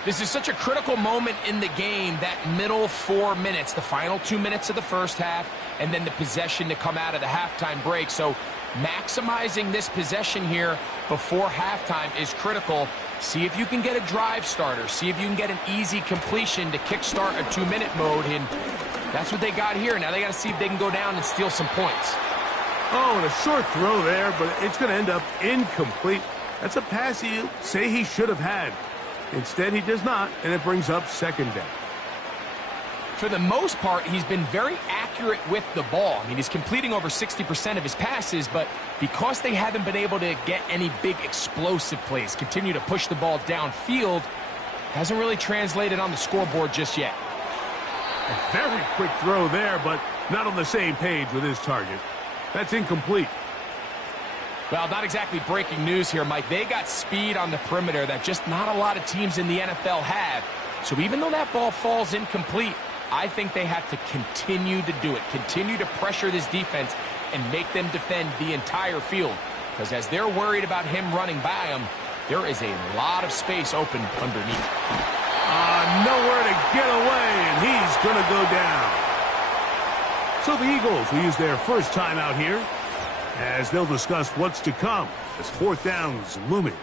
This is such a critical moment in the game, that middle 4 minutes, the final 2 minutes of the first half, and then the possession to come out of the halftime break. So maximizing this possession here before halftime is critical. See if you can get a drive starter. See if you can get an easy completion to kickstart a 2-minute mode. And that's what they got here. Now they got to see if they can go down and steal some points. Oh, and a short throw there, but it's going to end up incomplete. That's a pass you say he should have had. Instead, he does not, and it brings up second down. For the most part, he's been very accurate with the ball. I mean, he's completing over 60% of his passes, but because they haven't been able to get any big explosive plays, continue to push the ball downfield, hasn't really translated on the scoreboard just yet. A very quick throw there, but not on the same page with his target. That's incomplete. Well, not exactly breaking news here, Mike. They got speed on the perimeter that just not a lot of teams in the NFL have. So even though that ball falls incomplete, I think they have to continue to do it, continue to pressure this defense and make them defend the entire field. Because as they're worried about him running by them, there is a lot of space open underneath. Nowhere to get away, and he's going to go down. So the Eagles will use their first timeout here as they'll discuss what's to come as 4th down's looming.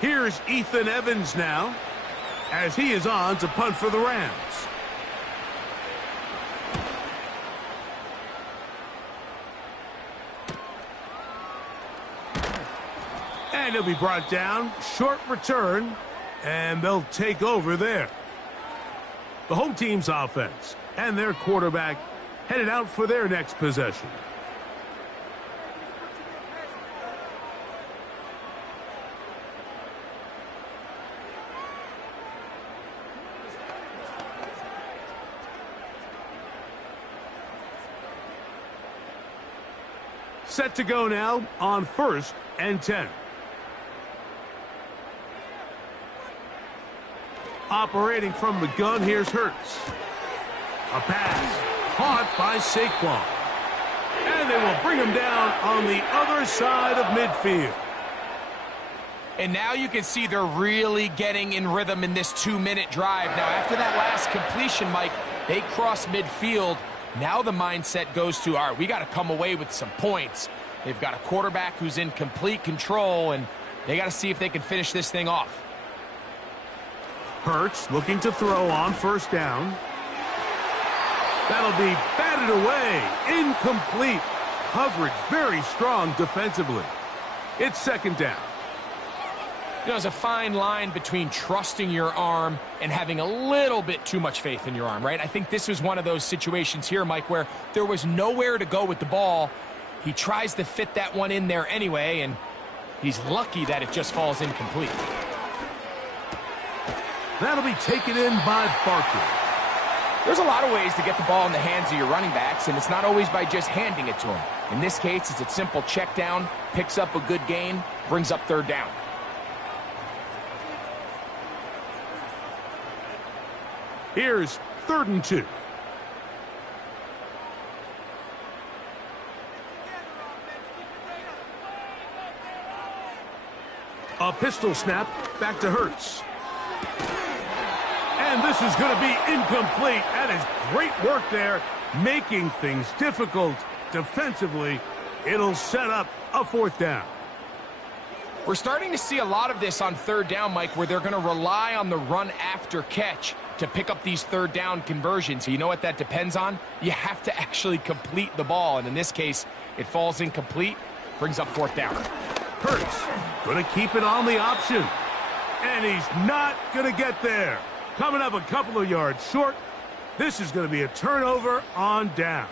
Here's Ethan Evans now as he is on to punt for the Rams. And he'll be brought down. Short return, and they'll take over there. The home team's offense and their quarterback headed out for their next possession. Set to go now on 1st and 10. Operating from the gun, here's Hurts. A pass caught by Saquon. And they will bring him down on the other side of midfield. And now you can see they're really getting in rhythm in this 2-minute drive. Now, after that last completion, Mike, they cross midfield. Now the mindset goes to, all right, we got to come away with some points. They've got a quarterback who's in complete control, and they got to see if they can finish this thing off. Hurts looking to throw on 1st down. That'll be batted away. Incomplete. Coverage very strong defensively. It's 2nd down. You know, there's a fine line between trusting your arm and having a little bit too much faith in your arm, right? I think this was one of those situations here, Mike, where there was nowhere to go with the ball. He tries to fit that one in there anyway, and he's lucky that it just falls incomplete. That'll be taken in by Barkley. There's a lot of ways to get the ball in the hands of your running backs, and it's not always by just handing it to them. In this case, it's a simple check down, picks up a good gain, brings up 3rd down. Here's 3rd and 2. A pistol snap back to Hurts. And this is going to be incomplete. That is great work there, making things difficult defensively. It'll set up a fourth down. We're starting to see a lot of this on third down, Mike, where they're going to rely on the run after catch to pick up these third down conversions. So you know what that depends on? You have to actually complete the ball. And in this case, it falls incomplete, brings up fourth down. Hurts going to keep it on the option. And he's not going to get there. Coming up a couple of yards short. This is going to be a turnover on downs.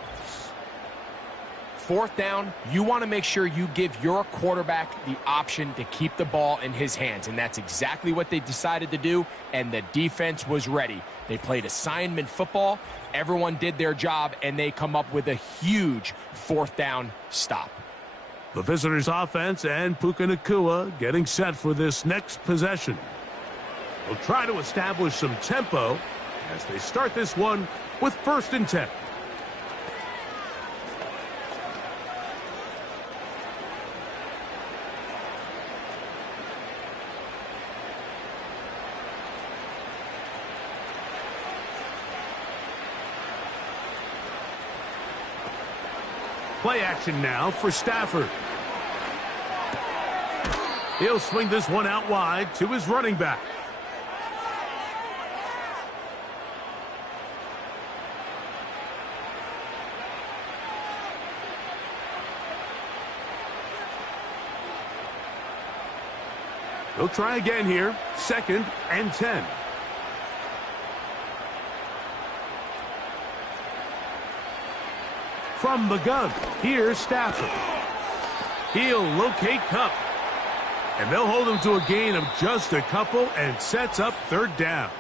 Fourth down, you want to make sure you give your quarterback the option to keep the ball in his hands, and that's exactly what they decided to do, and the defense was ready. They played assignment football, everyone did their job, and they come up with a huge fourth down stop. The visitors' offense and Puka Nacua getting set for this next possession. They'll try to establish some tempo as they start this one with 1st and 10. Play action now for Stafford. He'll swing this one out wide to his running back. He'll try again here. 2nd and 10. From the gun, here's Stafford. He'll locate Kupp. And they'll hold him to a gain of just a couple and sets up 3rd down.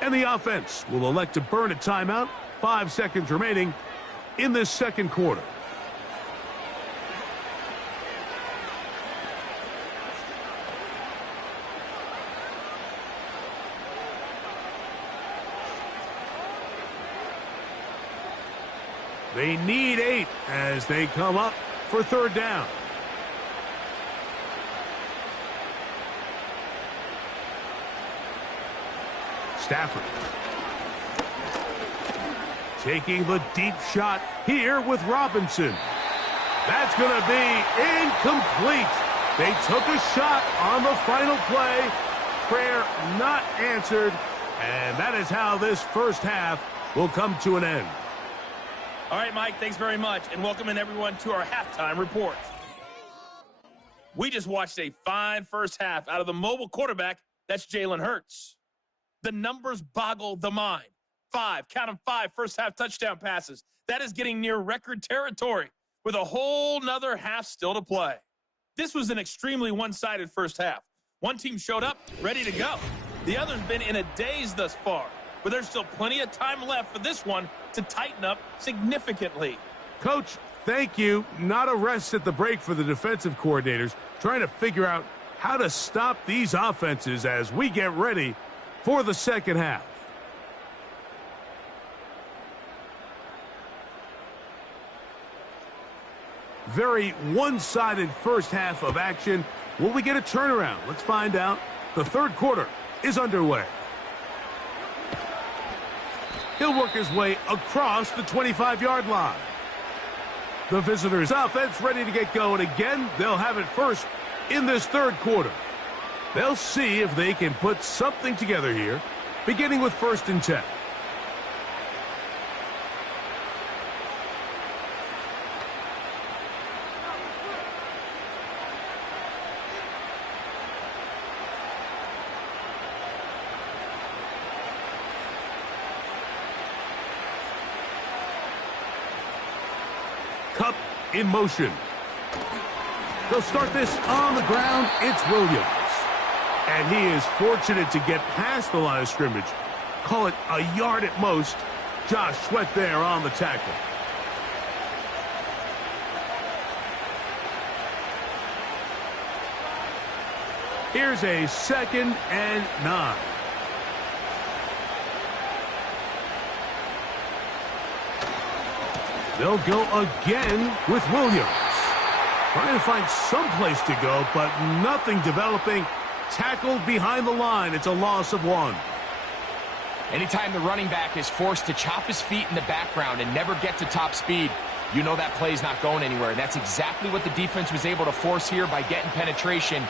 And the offense will elect to burn a timeout. 5 seconds remaining in this 2nd quarter. They need 8 as they come up for 3rd down. Stafford taking the deep shot here with Robinson. That's going to be incomplete. They took a shot on the final play. Prayer not answered. And that is how this first half will come to an end. All right, Mike, thanks very much, and welcome in everyone to our halftime report. We just watched a fine first half out of the mobile quarterback. That's Jalen Hurts. The numbers boggle the mind. 5, count them 5 first-half touchdown passes. That is getting near record territory with a whole nother half still to play. This was an extremely one-sided first half. One team showed up, ready to go. The other's been in a daze thus far, but there's still plenty of time left for this one to tighten up significantly. Coach, thank you. Not a rest at the break for the defensive coordinators, trying to figure out how to stop these offenses as we get ready for the second half. Very one-sided first half of action. Will we get a turnaround? Let's find out. The 3rd quarter is underway. He'll work his way across the 25-yard line. The visitors' offense ready to get going again. They'll have it first in this 3rd quarter. They'll see if they can put something together here, beginning with 1st and 10. Kupp in motion. They'll start this on the ground. It's Williams. And he is fortunate to get past the line of scrimmage. Call it a yard at most. Josh Sweat there on the tackle. Here's a 2nd and 9. They'll go again with Williams. Trying to find some place to go, but nothing developing. Tackled behind the line. It's a loss of 1. Anytime the running back is forced to chop his feet in the background and never get to top speed, you know that play's not going anywhere. And that's exactly what the defense was able to force here by getting penetration.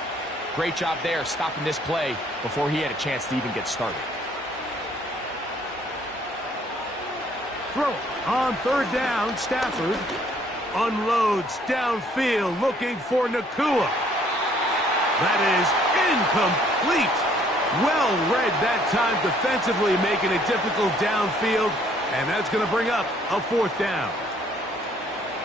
Great job there, stopping this play before he had a chance to even get started. Throw on 3rd down. Stafford unloads downfield looking for Nakua. That is incomplete. Well read that time defensively, making it difficult downfield, and that's going to bring up a 4th down.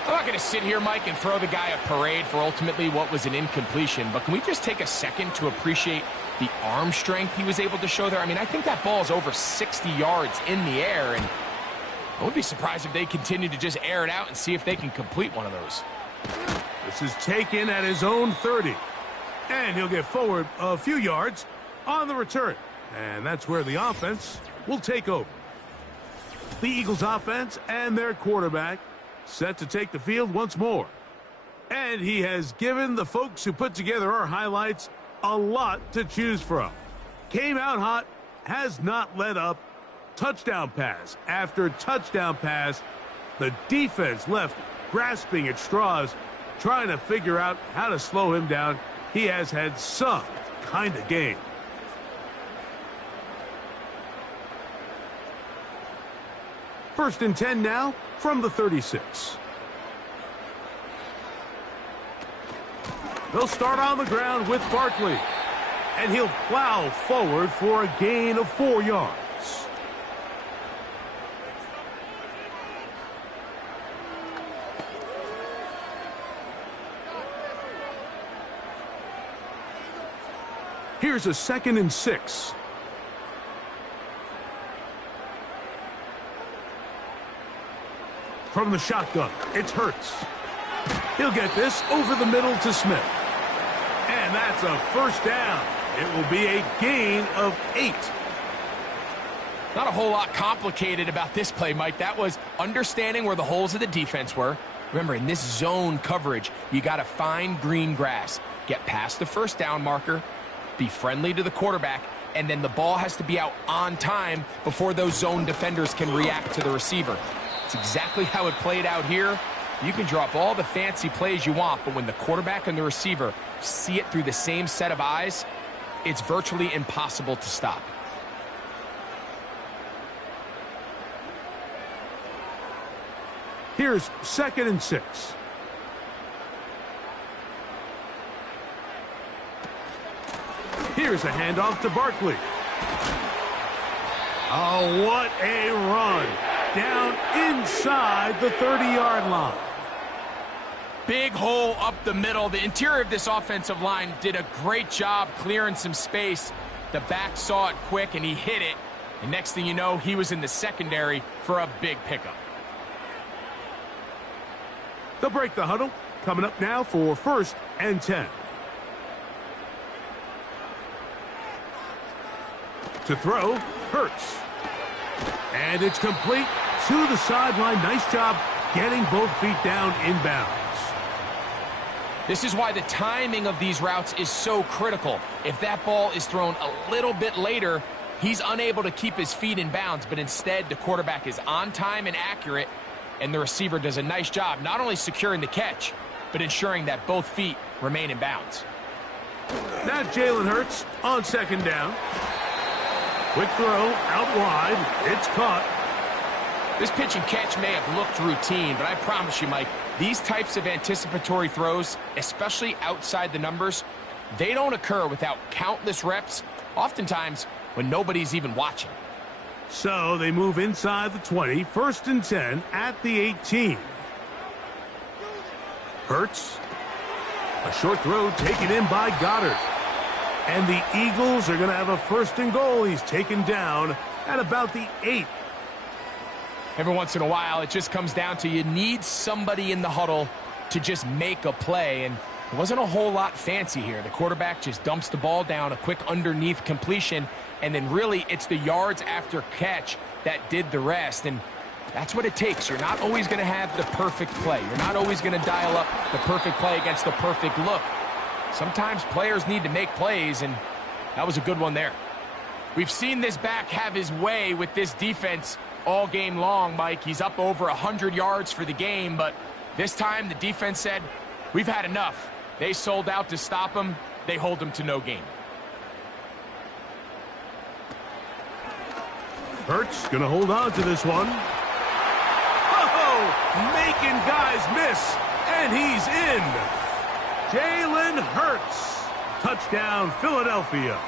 I'm not going to sit here, Mike, and throw the guy a parade for ultimately what was an incompletion, but can we just take a second to appreciate the arm strength he was able to show there? I mean, I think that ball is over 60 yards in the air, and I wouldn't be surprised if they continue to just air it out and see if they can complete one of those. This is taken at his own 30, and he'll get forward a few yards on the return, and that's where the offense will take over. The Eagles offense and their quarterback set to take the field once more. And he has given the folks who put together our highlights a lot to choose from. Came out hot, has not let up. Touchdown pass after touchdown pass. The defense left grasping at straws, trying to figure out how to slow him down. He has had some kind of game. First and 10 now from the 36. They'll start on the ground with Barkley. And he'll plow forward for a gain of 4 yards. Here's a 2nd and 6. From the shotgun, it's Hurts. He'll get this over the middle to Smith. And that's a 1st down. It will be a gain of 8. Not a whole lot complicated about this play, Mike. That was understanding where the holes of the defense were. Remember, in this zone coverage, you got to find green grass. Get past the 1st down marker, be friendly to the quarterback, and then the ball has to be out on time before those zone defenders can react to the receiver. It's exactly how it played out here. You can drop all the fancy plays you want, but when the quarterback and the receiver see it through the same set of eyes, it's virtually impossible to stop. Here's 2nd and 6. Here's a handoff to Barkley. Oh, what a run. Down inside the 30-yard line. Big hole up the middle. The interior of this offensive line did a great job clearing some space. The back saw it quick, and he hit it. And next thing you know, he was in the secondary for a big pickup. They'll break the huddle. Coming up now for 1st and 10. To throw, Hurts. And it's complete to the sideline. Nice job getting both feet down inbounds. This is why the timing of these routes is so critical. If that ball is thrown a little bit later, he's unable to keep his feet in bounds, but instead the quarterback is on time and accurate, and the receiver does a nice job not only securing the catch, but ensuring that both feet remain in bounds. Now Jalen Hurts on 2nd down. Quick throw out wide. It's caught. This pitch and catch may have looked routine, but I promise you, Mike, these types of anticipatory throws, especially outside the numbers, they don't occur without countless reps, oftentimes when nobody's even watching. So they move inside the 20, 1st and 10 at the 18. Hurts. A short throw taken in by Goddard. And the Eagles are going to have a 1st and goal. He's taken down at about the 8. Every once in a while, it just comes down to you need somebody in the huddle to just make a play. And it wasn't a whole lot fancy here. The quarterback just dumps the ball down, a quick underneath completion, and then really it's the yards after catch that did the rest. And That's what it takes. You're not always going to have the perfect play. You're not always going to dial up the perfect play against the perfect look. Sometimes players need to make plays, and that was a good one there. We've seen this back have his way with this defense all game long, Mike. He's up over 100 yards for the game, but this time the defense said, we've had enough. They sold out to stop him. They hold him to no gain. Hurts going to hold on to this one. Oh, making guys miss, and he's in. Jalen Hurts. Touchdown, Philadelphia.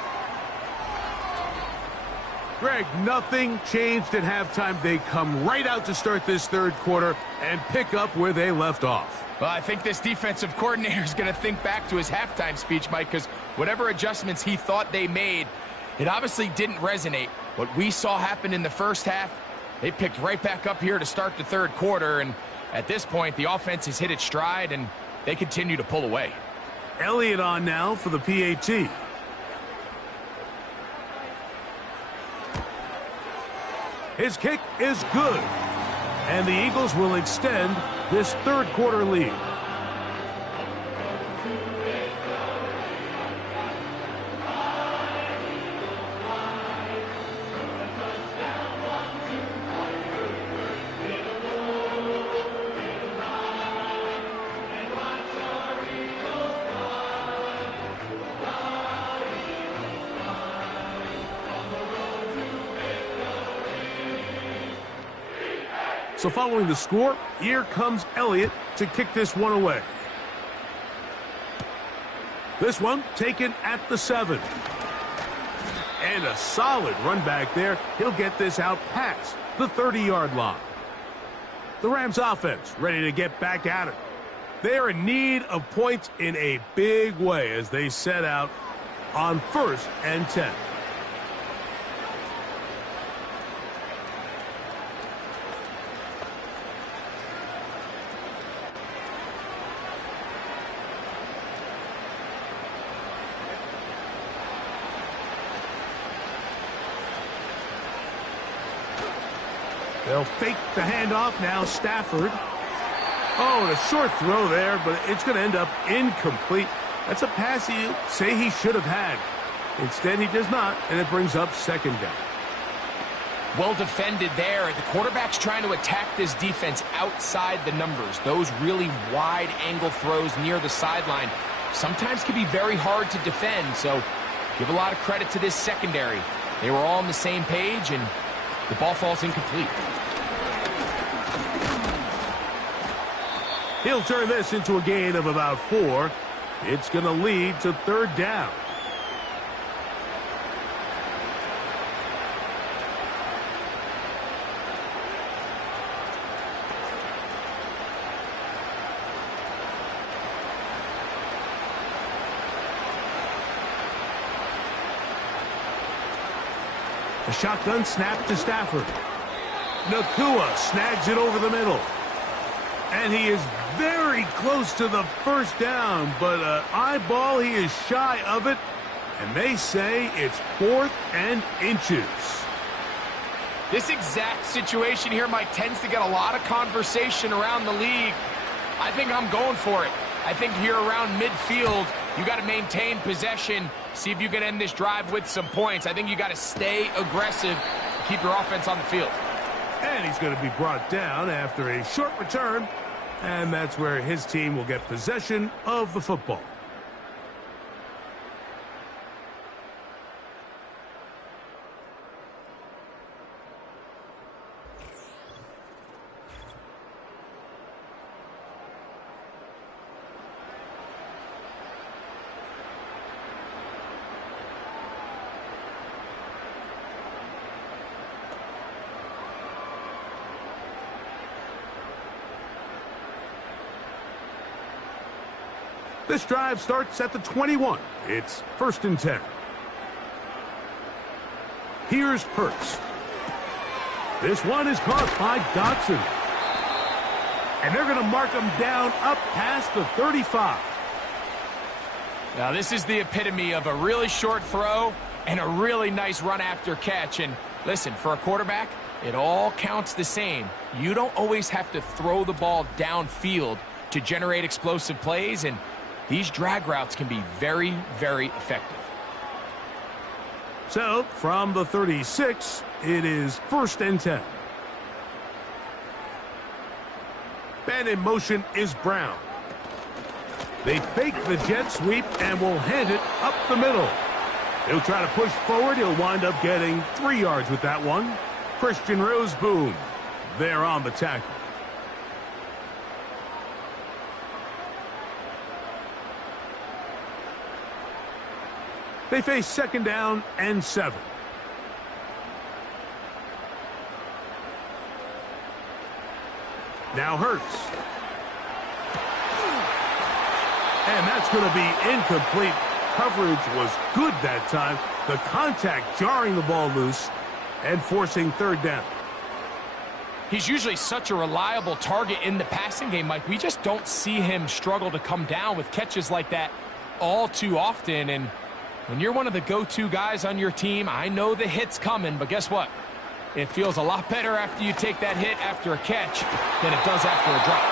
Greg, nothing changed at halftime. They come right out to start this third quarter and pick up where they left off. Well, I think this defensive coordinator is going to think back to his halftime speech, Mike, because whatever adjustments he thought they made, it obviously didn't resonate. What we saw happen in the first half, they picked right back up here to start the third quarter, and at this point, the offense has hit its stride, and they continue to pull away. Elliott on now for the PAT. His kick is good, and the Eagles will extend this third quarter lead. So following the score, here comes Elliott to kick this one away. This one taken at the 7. And a solid run back there. He'll get this out past the 30-yard line. The Rams offense ready to get back at it. They're in need of points in a big way as they set out on 1st and 10. They'll fake the handoff now. Stafford. Oh, and a short throw there, but it's going to end up incomplete. That's a pass you say he should have had. Instead, he does not, and it brings up 2nd down. Well defended there. The quarterback's trying to attack this defense outside the numbers. Those really wide angle throws near the sideline sometimes can be very hard to defend, so give a lot of credit to this secondary. They were all on the same page, and the ball falls incomplete. He'll turn this into a gain of about 4. It's going to lead to 3rd down. The shotgun snap to Stafford. Nakua snags it over the middle. And he is very close to the 1st down, but eyeball, he is shy of it. And they say it's 4th and inches. This exact situation here, Mike, tends to get a lot of conversation around the league. I think I'm going for it. I think here around midfield, you got to maintain possession, see if you can end this drive with some points. I think you got to stay aggressive, keep your offense on the field. And he's going to be brought down after a short return, and that's where his team will get possession of the football. This drive starts at the 21. It's 1st and 10. Here's Hurts. This one is caught by Dotson. And they're going to mark him down up past the 35. Now, this is the epitome of a really short throw and a really nice run after catch. And listen, for a quarterback, It all counts the same. You don't always have to throw the ball downfield to generate explosive plays, and these drag routes can be very, very effective. So, from the 36, it is 1st and 10. And in motion is Brown. They fake the jet sweep and will hand it up the middle. He'll try to push forward. He'll wind up getting 3 yards with that one. Christian Roseboom there on the tackle. They face 2nd down and 7. Now Hurts. And that's going to be incomplete. Coverage was good that time. The contact jarring the ball loose and forcing 3rd down. He's usually such a reliable target in the passing game, Mike. We just don't see him struggle to come down with catches like that all too often. And when you're one of the go-to guys on your team, I know the hit's coming, but guess what? It feels a lot better after you take that hit after a catch than it does after a drop.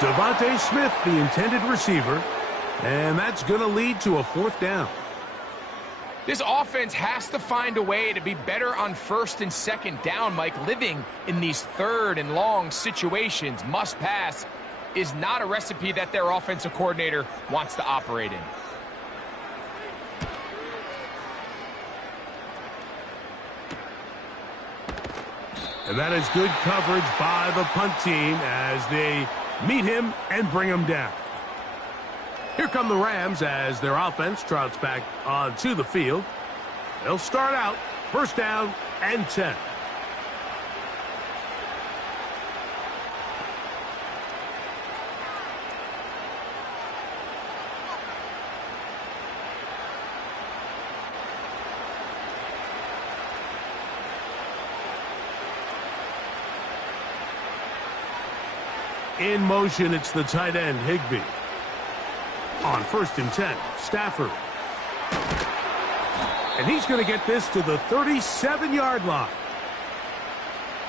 Devontae Smith, the intended receiver, and that's going to lead to a 4th down. This offense has to find a way to be better on 1st and 2nd down, Mike. Living in these 3rd and long situations, must pass, is not a recipe that their offensive coordinator wants to operate in. And that is good coverage by the punt team as they meet him and bring him down. Here come the Rams as their offense trots back onto the field. They'll start out 1st down and 10. In motion, it's the tight end, Higbee. On 1st and 10, Stafford. And he's going to get this to the 37-yard line.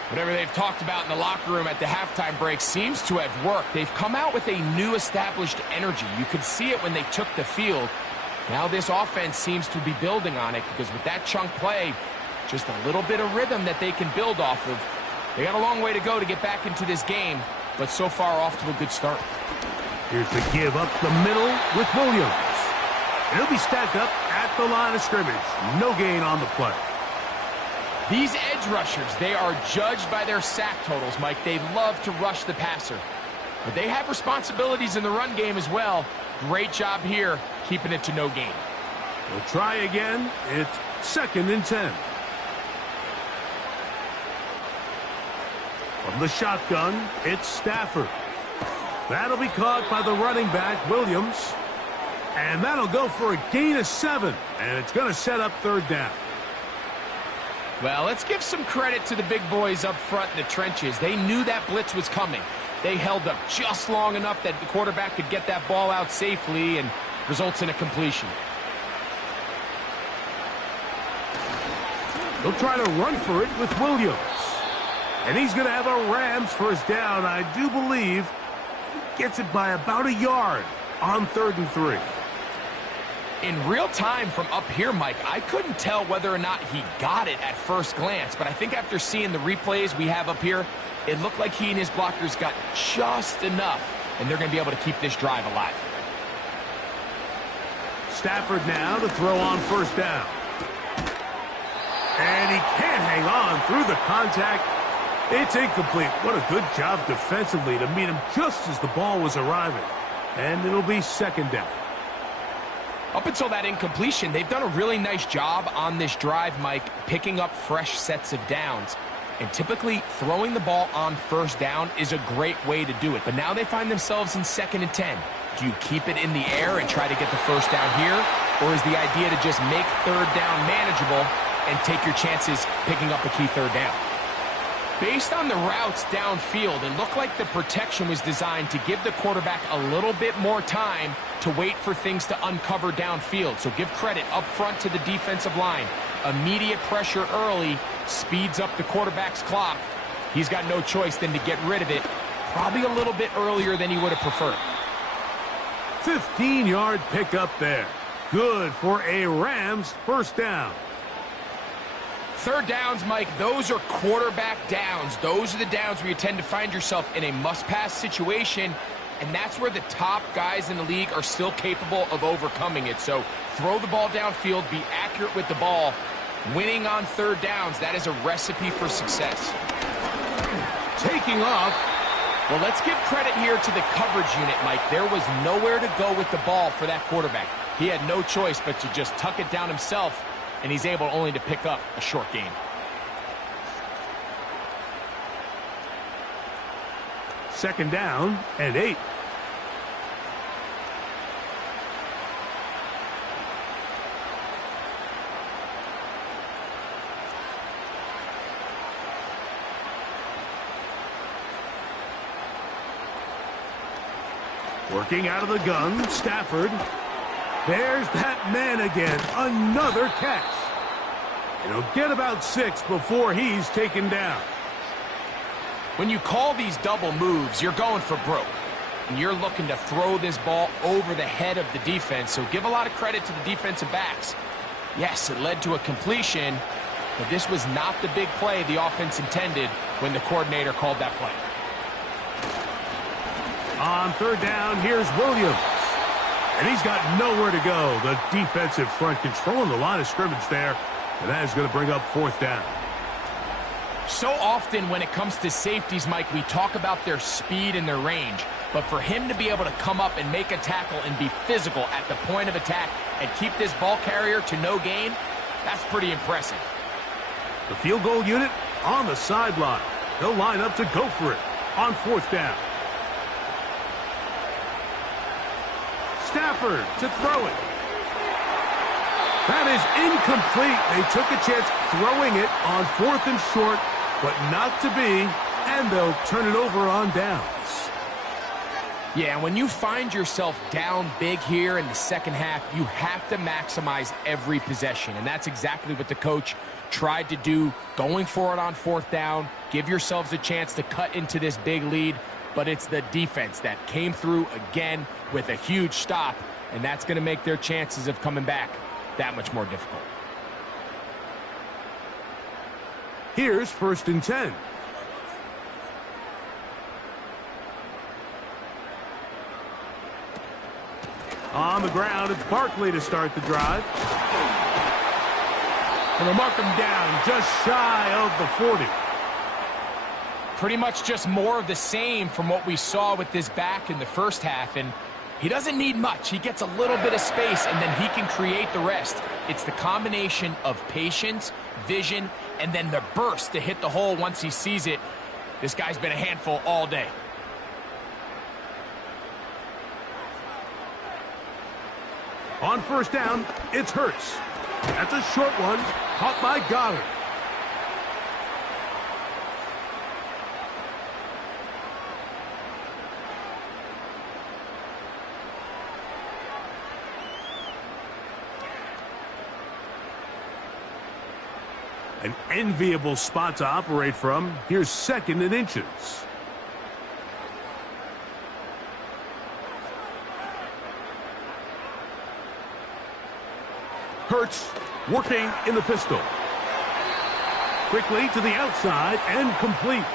Whatever they've talked about in the locker room at the halftime break seems to have worked. They've come out with a new established energy. You could see it when they took the field. Now this offense seems to be building on it because with that chunk play, just a little bit of rhythm that they can build off of. They got a long way to go to get back into this game, but so far off to a good start. Here's the give up the middle with Williams. He'll be stacked up at the line of scrimmage. No gain on the play. These edge rushers, they are judged by their sack totals, Mike. They love to rush the passer. But they have responsibilities in the run game as well. Great job here, keeping it to no gain. We'll try again. It's 2nd and 10. From the shotgun, it's Stafford. That'll be caught by the running back, Williams. And that'll go for a gain of 7. And it's going to set up 3rd down. Well, let's give some credit to the big boys up front in the trenches. They knew that blitz was coming. They held up just long enough that the quarterback could get that ball out safely and results in a completion. They'll try to run for it with Williams. And he's going to have a Rams 1st down. I do believe he gets it by about a yard on 3rd and 3. In real time from up here, Mike, I couldn't tell whether or not he got it at first glance, but I think after seeing the replays we have up here, it looked like he and his blockers got just enough, and they're going to be able to keep this drive alive. Stafford now to throw on 1st down. And he can't hang on through the contact. It's incomplete. What a good job defensively to meet him just as the ball was arriving. And it'll be 2nd down. Up until that incompletion, they've done a really nice job on this drive, Mike, picking up fresh sets of downs. And typically, throwing the ball on 1st down is a great way to do it. But now they find themselves in 2nd and 10. Do you keep it in the air and try to get the 1st down here? Or is the idea to just make 3rd down manageable and take your chances picking up a key 3rd down? Based on the routes downfield, it looked like the protection was designed to give the quarterback a little bit more time to wait for things to uncover downfield. So give credit up front to the defensive line. Immediate pressure early speeds up the quarterback's clock. He's got no choice than to get rid of it, probably a little bit earlier than he would have preferred. 15-yard pickup there. Good for a Rams first down. Third downs, Mike, those are quarterback downs. Those are the downs where you tend to find yourself in a must-pass situation, and that's where the top guys in the league are still capable of overcoming it. So throw the ball downfield, be accurate with the ball. Winning on third downs, that is a recipe for success. Taking off. Well, let's give credit here to the coverage unit, Mike. There was nowhere to go with the ball for that quarterback. He had no choice but to just tuck it down himself, and he's able only to pick up a short gain. Second down and 8. Working out of the gun, Stafford. There's that man again. Another catch. And he'll get about 6 before he's taken down. When you call these double moves, you're going for broke. And you're looking to throw this ball over the head of the defense. So give a lot of credit to the defensive backs. Yes, it led to a completion, but this was not the big play the offense intended when the coordinator called that play. On third down, here's Williams. And he's got nowhere to go. The defensive front controlling the line of scrimmage there. And that is going to bring up fourth down. So often when it comes to safeties, Mike, we talk about their speed and their range. But for him to be able to come up and make a tackle and be physical at the point of attack and keep this ball carrier to no gain, that's pretty impressive. The field goal unit on the sideline. They'll line up to go for it on fourth down. Stafford to throw it. That is incomplete. They took a chance throwing it on fourth and short, but not to be, and they'll turn it over on downs. Yeah, when you find yourself down big here in the second half, you have to maximize every possession, and that's exactly what the coach tried to do, going for it on fourth down, give yourselves a chance to cut into this big lead, but it's the defense that came through again with a huge stop, and that's going to make their chances of coming back that much more difficult. Here's first and 10. On the ground, it's Barkley to start the drive. And they'll mark him down just shy of the 40. Pretty much just more of the same from what we saw with this back in the first half, and he doesn't need much. He gets a little bit of space, and then he can create the rest. It's the combination of patience, vision, and then the burst to hit the hole once he sees it. This guy's been a handful all day. On first down, it's Hurts. That's a short one, caught by Goddard. An enviable spot to operate from. Here's second and inches. Hurts working in the pistol. Quickly to the outside and complete.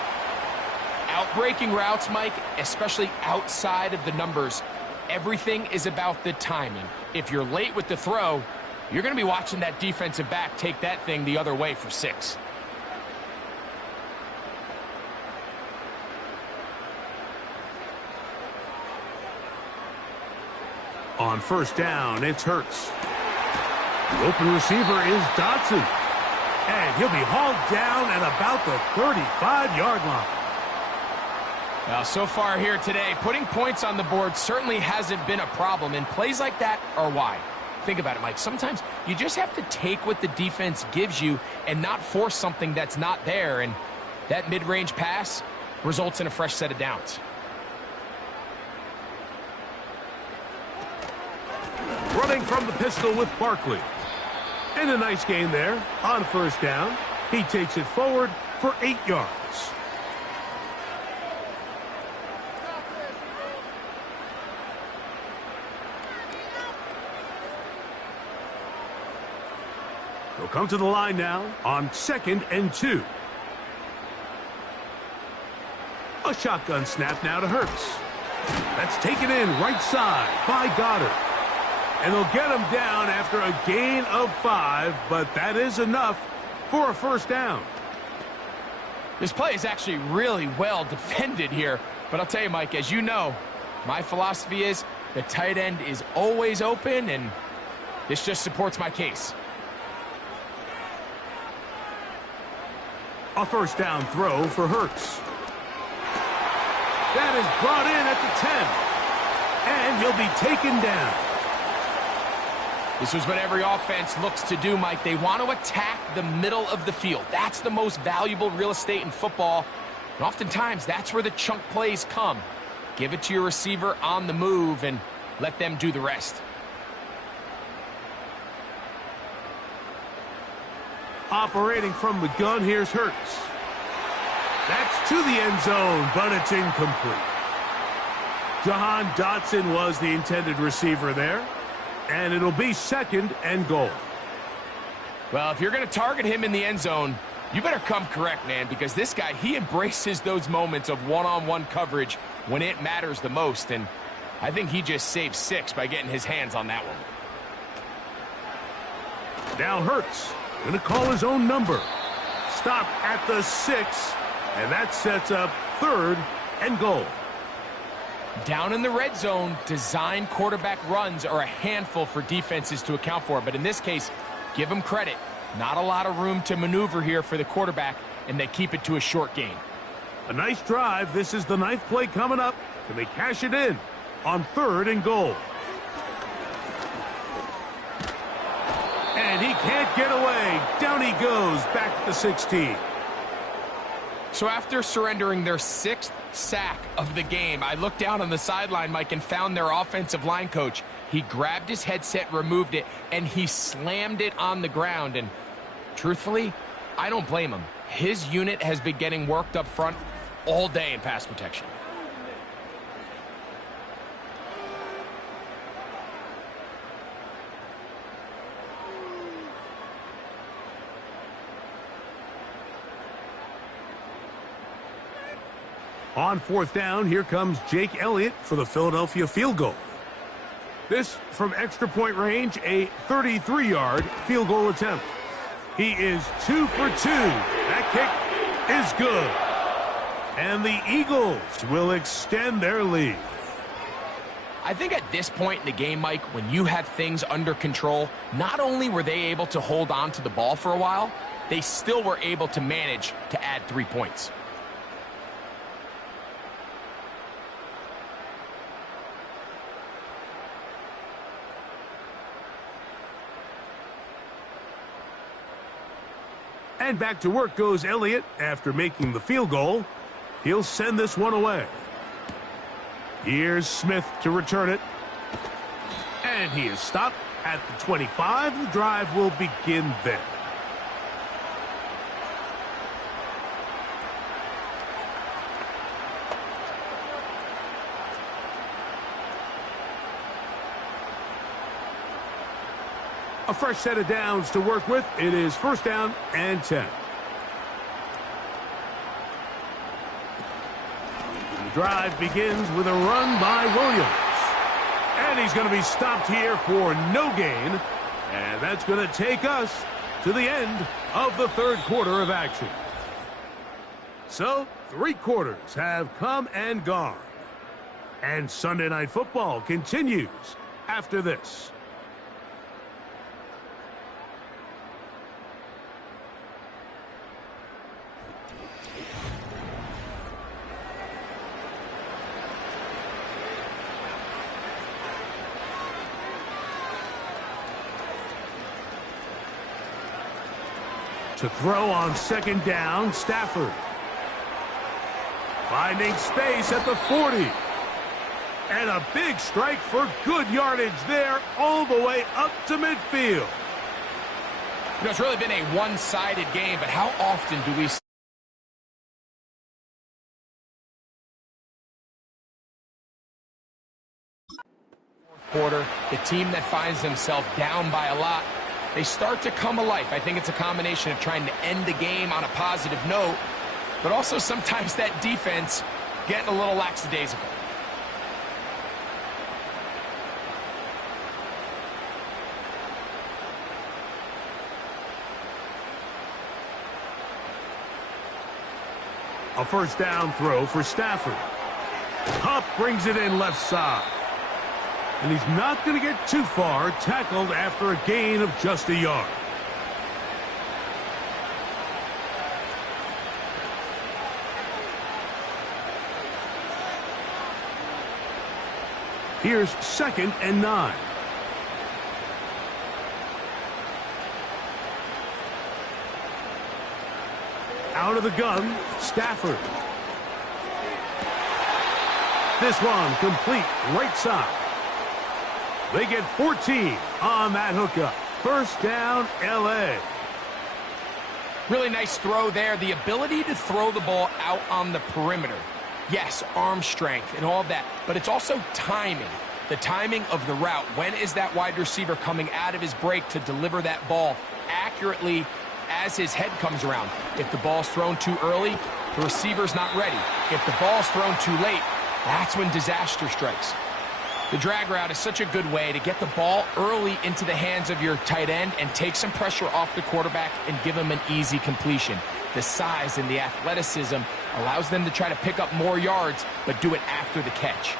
Outbreaking routes, Mike, especially outside of the numbers. Everything is about the timing. If you're late with the throw, you're going to be watching that defensive back take that thing the other way for 6. On first down, it's Hurts. The open receiver is Dotson. And he'll be hauled down at about the 35-yard line. Well, so far here today, putting points on the board certainly hasn't been a problem, and plays like that are why. Think about it, Mike. Sometimes you just have to take what the defense gives you and not force something that's not there, and that mid-range pass results in a fresh set of downs. Running from the pistol with Barkley. And a nice gain there on first down. He takes it forward for 8 yards. He'll come to the line now on 2nd and 2. A shotgun snap now to Hurts. That's taken in right side by Goddard. And they'll get him down after a gain of 5, but that is enough for a first down. This play is actually really well defended here. But I'll tell you, Mike, as you know, my philosophy is the tight end is always open, and this just supports my case. A first down throw for Hurts. That is brought in at the 10. And he'll be taken down. This is what every offense looks to do, Mike. They want to attack the middle of the field. That's the most valuable real estate in football. And oftentimes, that's where the chunk plays come. Give it to your receiver on the move and let them do the rest. Operating from the gun, here's Hurts. That's to the end zone, but it's incomplete. Jahan Dotson was the intended receiver there. And it'll be 2nd and goal. Well, if you're going to target him in the end zone, you better come correct, man, because this guy, he embraces those moments of one-on-one coverage when it matters the most, and I think he just saved 6 by getting his hands on that one. Now Hurts going to call his own number. Stopped at the 6, and that sets up 3rd and goal. Down in the red zone, design quarterback runs are a handful for defenses to account for. But in this case, give them credit. Not a lot of room to maneuver here for the quarterback, and they keep it to a short gain. A nice drive. This is the 9th play coming up. Can they cash it in on 3rd and goal? And he can't get away. Down he goes back to the 16. So after surrendering their 6th sack of the game, I looked down on the sideline, Mike, and found their offensive line coach. He grabbed his headset, removed it, and he slammed it on the ground. And truthfully, I don't blame him. His unit has been getting worked up front all day in pass protection. On 4th down, here comes Jake Elliott for the Philadelphia field goal. This from extra point range, a 33-yard field goal attempt. He is 2 for 2. That kick is good. And the Eagles will extend their lead. I think at this point in the game, Mike, when you have things under control, not only were they able to hold on to the ball for a while, they still were able to manage to add 3 points. And back to work goes Elliott after making the field goal. He'll send this one away. Here's Smith to return it. And he is stopped at the 25. The drive will begin there. A fresh set of downs to work with. It is 1st down and 10. The drive begins with a run by Williams. And he's going to be stopped here for no gain. And that's going to take us to the end of the 3rd quarter of action. So, 3 quarters have come and gone. And Sunday Night Football continues after this. To throw on 2nd down, Stafford. Finding space at the 40. And a big strike for good yardage there all the way up to midfield. You know, it's really been a one-sided game, but how often do we see quarter, the team that finds themselves down by a lot, they start to come alive. I think it's a combination of trying to end the game on a positive note, but also sometimes that defense getting a little lackadaisical. A first down throw for Stafford. Hupp brings it in left side. And he's not going to get too far, tackled after a gain of just a yard. Here's 2nd and 9. Out of the gun, Stafford. This one complete right side. They get 14 on that hookup. First down, L.A. Really nice throw there. The ability to throw the ball out on the perimeter. Yes, arm strength and all of that, but it's also timing. The timing of the route. When is that wide receiver coming out of his break to deliver that ball accurately as his head comes around? If the ball's thrown too early, the receiver's not ready. If the ball's thrown too late, that's when disaster strikes. The drag route is such a good way to get the ball early into the hands of your tight end and take some pressure off the quarterback and give him an easy completion. The size and the athleticism allows them to try to pick up more yards, but do it after the catch.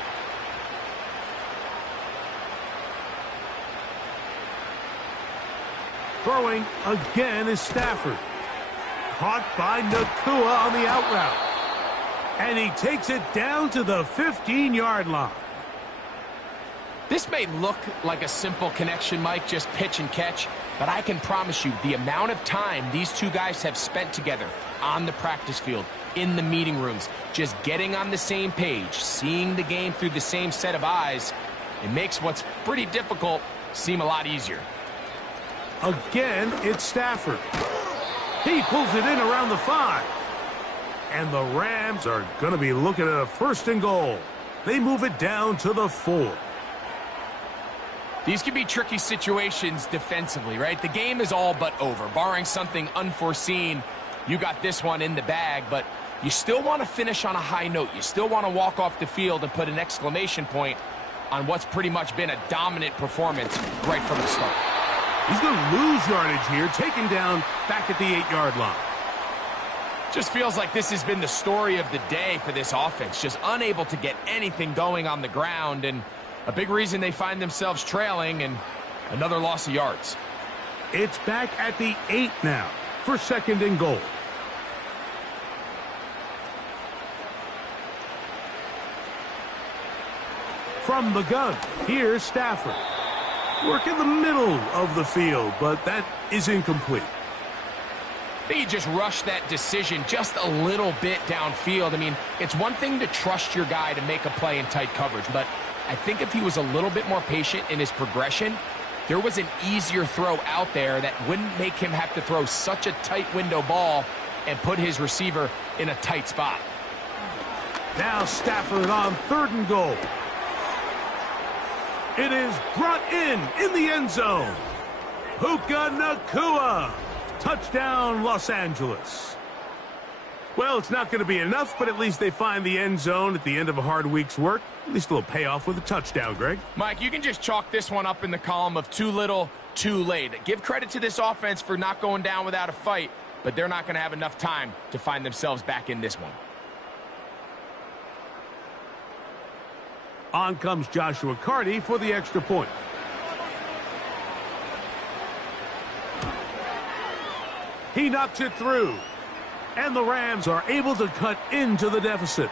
Throwing again is Stafford. Caught by Nakua on the out route. And he takes it down to the 15-yard line. This may look like a simple connection, Mike, just pitch and catch, but I can promise you the amount of time these two guys have spent together on the practice field, in the meeting rooms, just getting on the same page, seeing the game through the same set of eyes, it makes what's pretty difficult seem a lot easier. Again, it's Stafford. He pulls it in around the 5. And the Rams are going to be looking at a 1st and goal. They move it down to the 4. These can be tricky situations defensively, right? The game is all but over. Barring something unforeseen, you got this one in the bag, but you still want to finish on a high note. You still want to walk off the field and put an exclamation point on what's pretty much been a dominant performance right from the start. He's going to lose yardage here, taken down back at the 8-yard line. Just feels like this has been the story of the day for this offense. Just unable to get anything going on the ground, and a big reason they find themselves trailing, and another loss of yards. It's back at the 8 now for 2nd and goal. From the gun, here's Stafford. Work in the middle of the field, but that is incomplete. I think he just rushed that decision just a little bit downfield. I mean, it's one thing to trust your guy to make a play in tight coverage, but I think if he was a little bit more patient in his progression, there was an easier throw out there that wouldn't make him have to throw such a tight window ball and put his receiver in a tight spot. Now Stafford on 3rd and goal. It is brought in the end zone. Puka Nakua. Touchdown, Los Angeles. Well, it's not going to be enough, but at least they find the end zone at the end of a hard week's work. At least a little payoff with a touchdown, Greg. Mike, you can just chalk this one up in the column of too little, too late. Give credit to this offense for not going down without a fight, but they're not going to have enough time to find themselves back in this one. On comes Joshua Carty for the extra point. He knocks it through. And the Rams are able to cut into the deficit.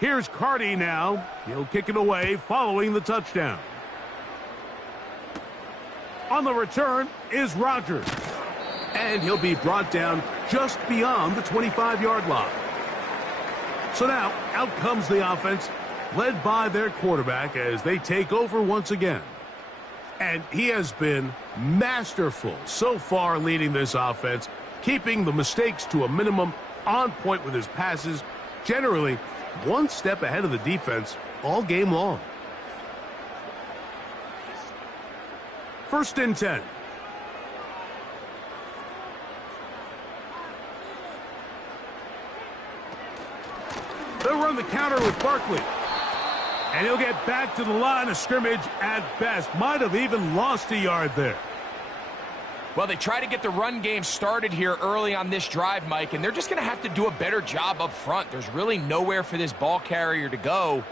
Here's Carty now. He'll kick it away following the touchdown. On the return is Rodgers. And he'll be brought down just beyond the 25-yard line. So now, out comes the offense, led by their quarterback as they take over once again. And he has been masterful so far leading this offense, keeping the mistakes to a minimum, on point with his passes, generally one step ahead of the defense all game long. 1st and 10. They'll run the counter with Barkley. And he'll get back to the line of scrimmage at best. Might have even lost a yard there. Well, they try to get the run game started here early on this drive, Mike, and they're just going to have to do a better job up front. There's really nowhere for this ball carrier to go.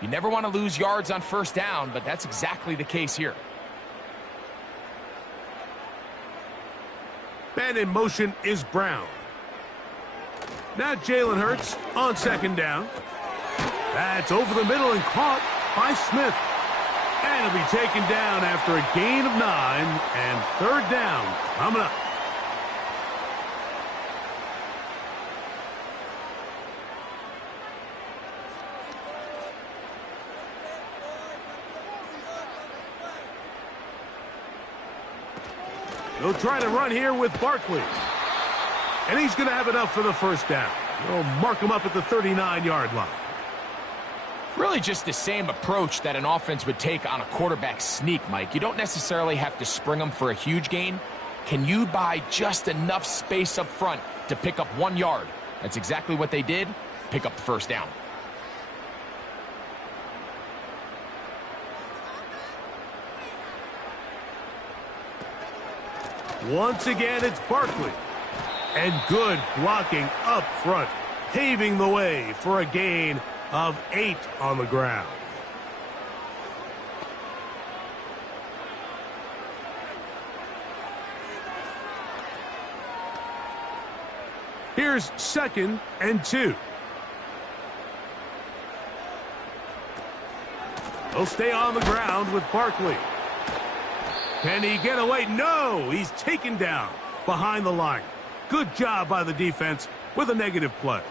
You never want to lose yards on 1st down, but that's exactly the case here. Man in motion is Brown. Now Jalen Hurts on 2nd down. That's over the middle and caught by Smith. And it'll be taken down after a gain of 9 and 3rd down coming up. They'll try to run here with Barkley. And he's going to have enough for the 1st down. They'll mark him up at the 39-yard line. Really just the same approach that an offense would take on a quarterback sneak, Mike. You don't necessarily have to spring them for a huge gain. Can you buy just enough space up front to pick up 1 yard? That's exactly what they did. Pick up the 1st down. Once again, it's Barkley. And good blocking up front, paving the way for a gain of 8 on the ground. Here's 2nd and 2. They'll stay on the ground with Barkley. Can he get away? No, he's taken down behind the line. Good job by the defense with a negative play.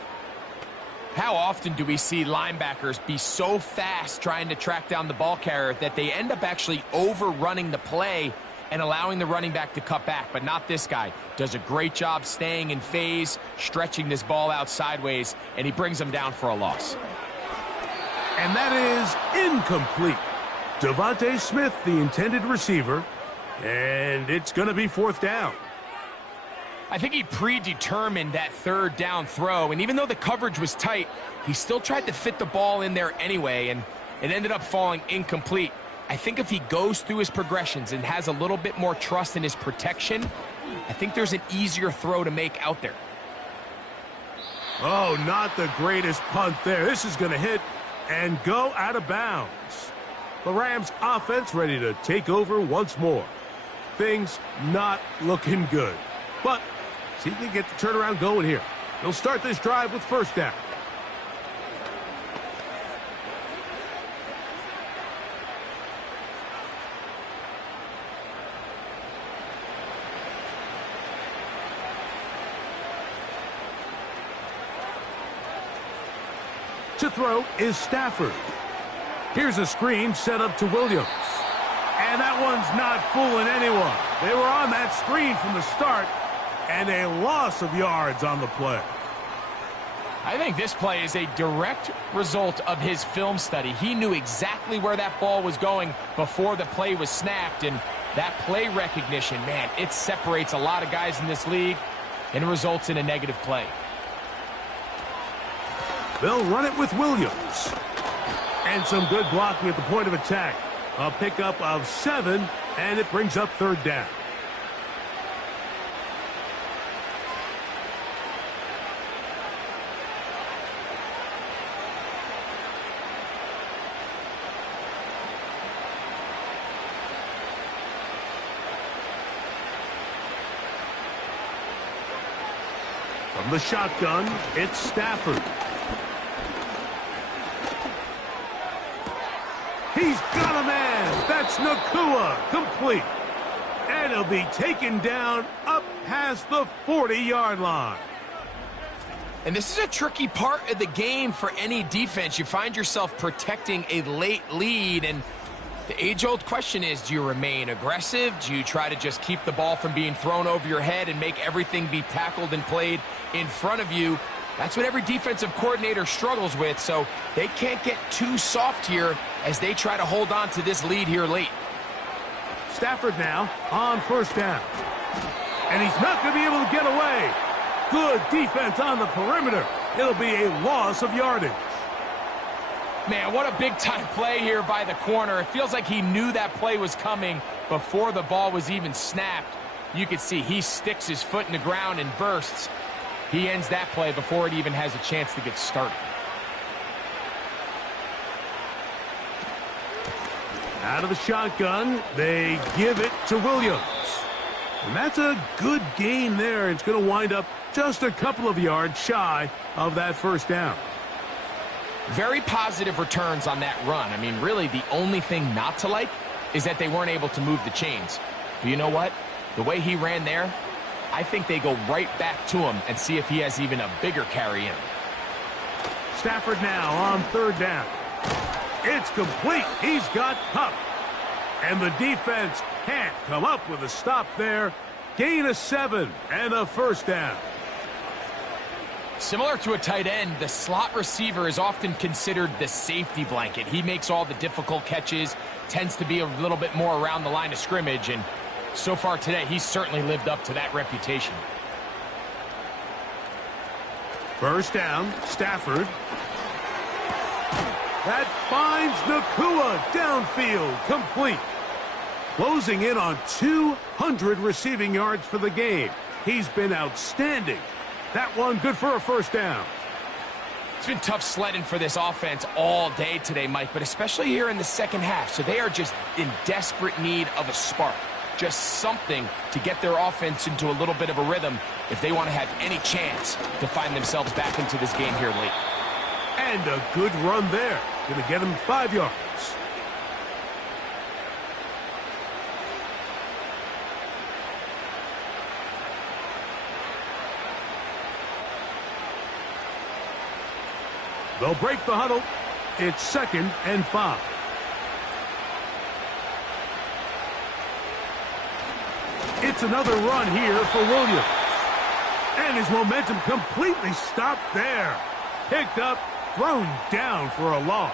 How often do we see linebackers be so fast trying to track down the ball carrier that they end up actually overrunning the play and allowing the running back to cut back? But not this guy. Does a great job staying in phase, stretching this ball out sideways, and he brings them down for a loss. And that is incomplete. Devontae Smith, the intended receiver, and it's going to be 4th down. I think he predetermined that 3rd down throw, and even though the coverage was tight, he still tried to fit the ball in there anyway, and it ended up falling incomplete. I think if he goes through his progressions and has a little bit more trust in his protection, I think there's an easier throw to make out there. Oh, not the greatest punt there. This is going to hit and go out of bounds. The Rams offense ready to take over once more. Things not looking good. But see if they can get the turnaround going here. They'll start this drive with 1st down. To throw is Stafford. Here's a screen set up to Williams. And that one's not fooling anyone. They were on that screen from the start, and a loss of yards on the play. I think this play is a direct result of his film study. He knew exactly where that ball was going before the play was snapped, and that play recognition, man, it separates a lot of guys in this league and results in a negative play. They'll run it with Williams. And some good blocking at the point of attack. A pickup of 7, and it brings up 3rd down. From the shotgun, it's Stafford. He's got a man. That's Nakua, complete. And he'll be taken down up past the 40-yard line. And this is a tricky part of the game for any defense. You find yourself protecting a late lead, and the age-old question is, do you remain aggressive? Do you try to just keep the ball from being thrown over your head and make everything be tackled and played in front of you? That's what every defensive coordinator struggles with, so they can't get too soft here as they try to hold on to this lead here late. Stafford now on first down. And he's not going to be able to get away. Good defense on the perimeter. It'll be a loss of yardage. Man, what a big-time play here by the corner. It feels like he knew that play was coming before the ball was even snapped. You can see he sticks his foot in the ground and bursts. He ends that play before it even has a chance to get started. Out of the shotgun, they give it to Williams. And that's a good gain there. It's going to wind up just a couple of yards shy of that first down. Very positive returns on that run. I mean, really, the only thing not to like is that they weren't able to move the chains. But you know what? The way he ran there, I think they go right back to him and see if he has even a bigger carry in him. Stafford now on third down. It's complete. He's got Kupp. And the defense can't come up with a stop there. Gain of 7 and a first down. Similar to a tight end, the slot receiver is often considered the safety blanket. He makes all the difficult catches, tends to be a little bit more around the line of scrimmage, and so far today, he's certainly lived up to that reputation. First down, Stafford. That finds Nakua downfield, complete. Closing in on 200 receiving yards for the game. He's been outstanding. That one good for a first down. It's been tough sledding for this offense all day today, Mike, but especially here in the second half. So they are just in desperate need of a spark. Just something to get their offense into a little bit of a rhythm if they want to have any chance to find themselves back into this game here late. And a good run there. Going to get him 5 yards. They'll break the huddle. It's 2nd and 5. It's another run here for Williams. And his momentum completely stopped there. Picked up, thrown down for a loss.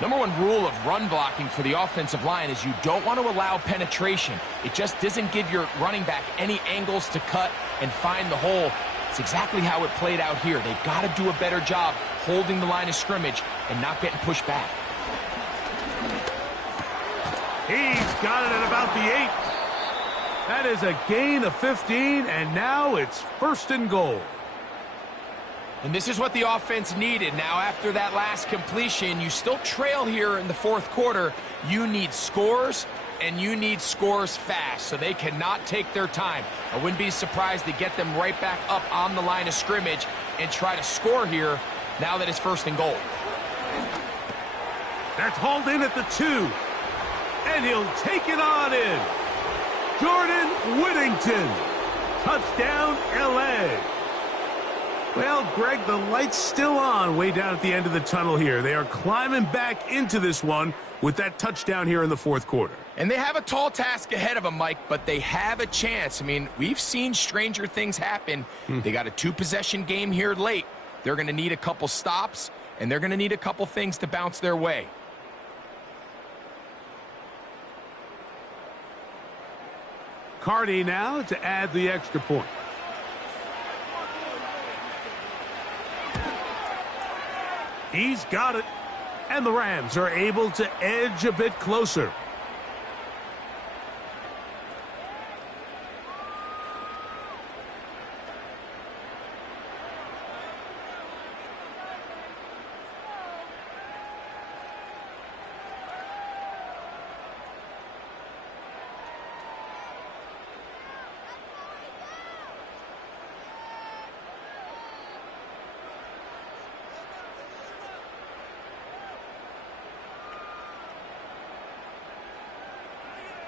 Number one rule of run blocking for the offensive line is you don't want to allow penetration. It just doesn't give your running back any angles to cut and find the hole. It's exactly how it played out here. They've got to do a better job holding the line of scrimmage and not getting pushed back. He's got it at about the 8. That is a gain of 15, and now it's 1st and goal. And this is what the offense needed. Now, after that last completion, you still trail here in the fourth quarter. You need scores, and you need scores fast, so they cannot take their time. I wouldn't be surprised to get them right back up on the line of scrimmage and try to score here now that it's 1st and goal. That's hauled in at the 2, and he'll take it on in. Jordan Whittington, touchdown, L.A. Well, Greg, the light's still on way down at the end of the tunnel here. They are climbing back into this one with that touchdown here in the fourth quarter. And they have a tall task ahead of them, Mike, but they have a chance. I mean, we've seen stranger things happen. They got a 2-possession game here late. They're going to need a couple stops, and they're going to need a couple things to bounce their way. Cardi now to add the extra point. He's got it. And the Rams are able to edge a bit closer.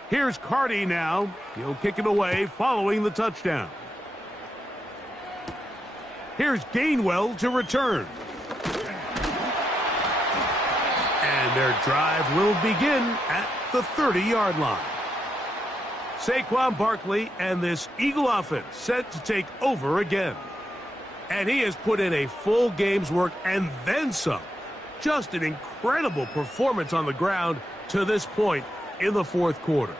Here's Carty now. He'll kick it away following the touchdown. Here's Gainwell to return. And their drive will begin at the 30-yard line. Saquon Barkley and this Eagle offense set to take over again. And he has put in a full game's work and then some. Just an incredible performance on the ground to this point in the fourth quarter.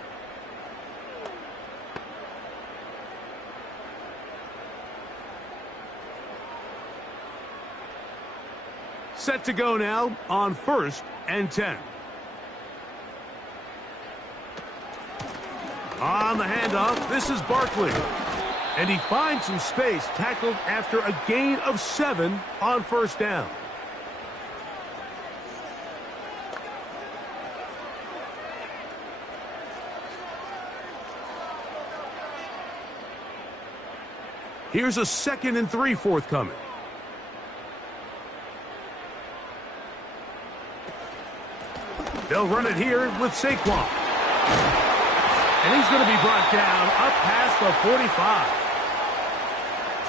Set to go now on 1st and 10. On the handoff, this is Barkley. And he finds some space, tackled after a gain of 7 on 1st down. Here's a 2nd and 3 forthcoming. They'll run it here with Saquon. And he's going to be brought down up past the 45.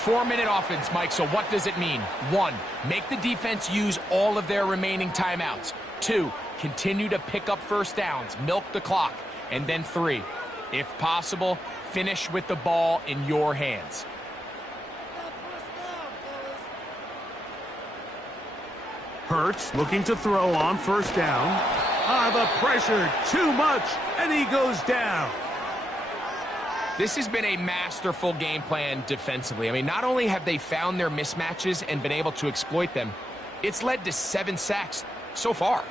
4-minute offense, Mike, so what does it mean? 1, make the defense use all of their remaining timeouts. 2, continue to pick up first downs, milk the clock. And then 3, if possible, finish with the ball in your hands. Hurts looking to throw on 1st down. The pressure, too much, and he goes down. This has been a masterful game plan defensively. I mean, not only have they found their mismatches and been able to exploit them, it's led to 7 sacks so far.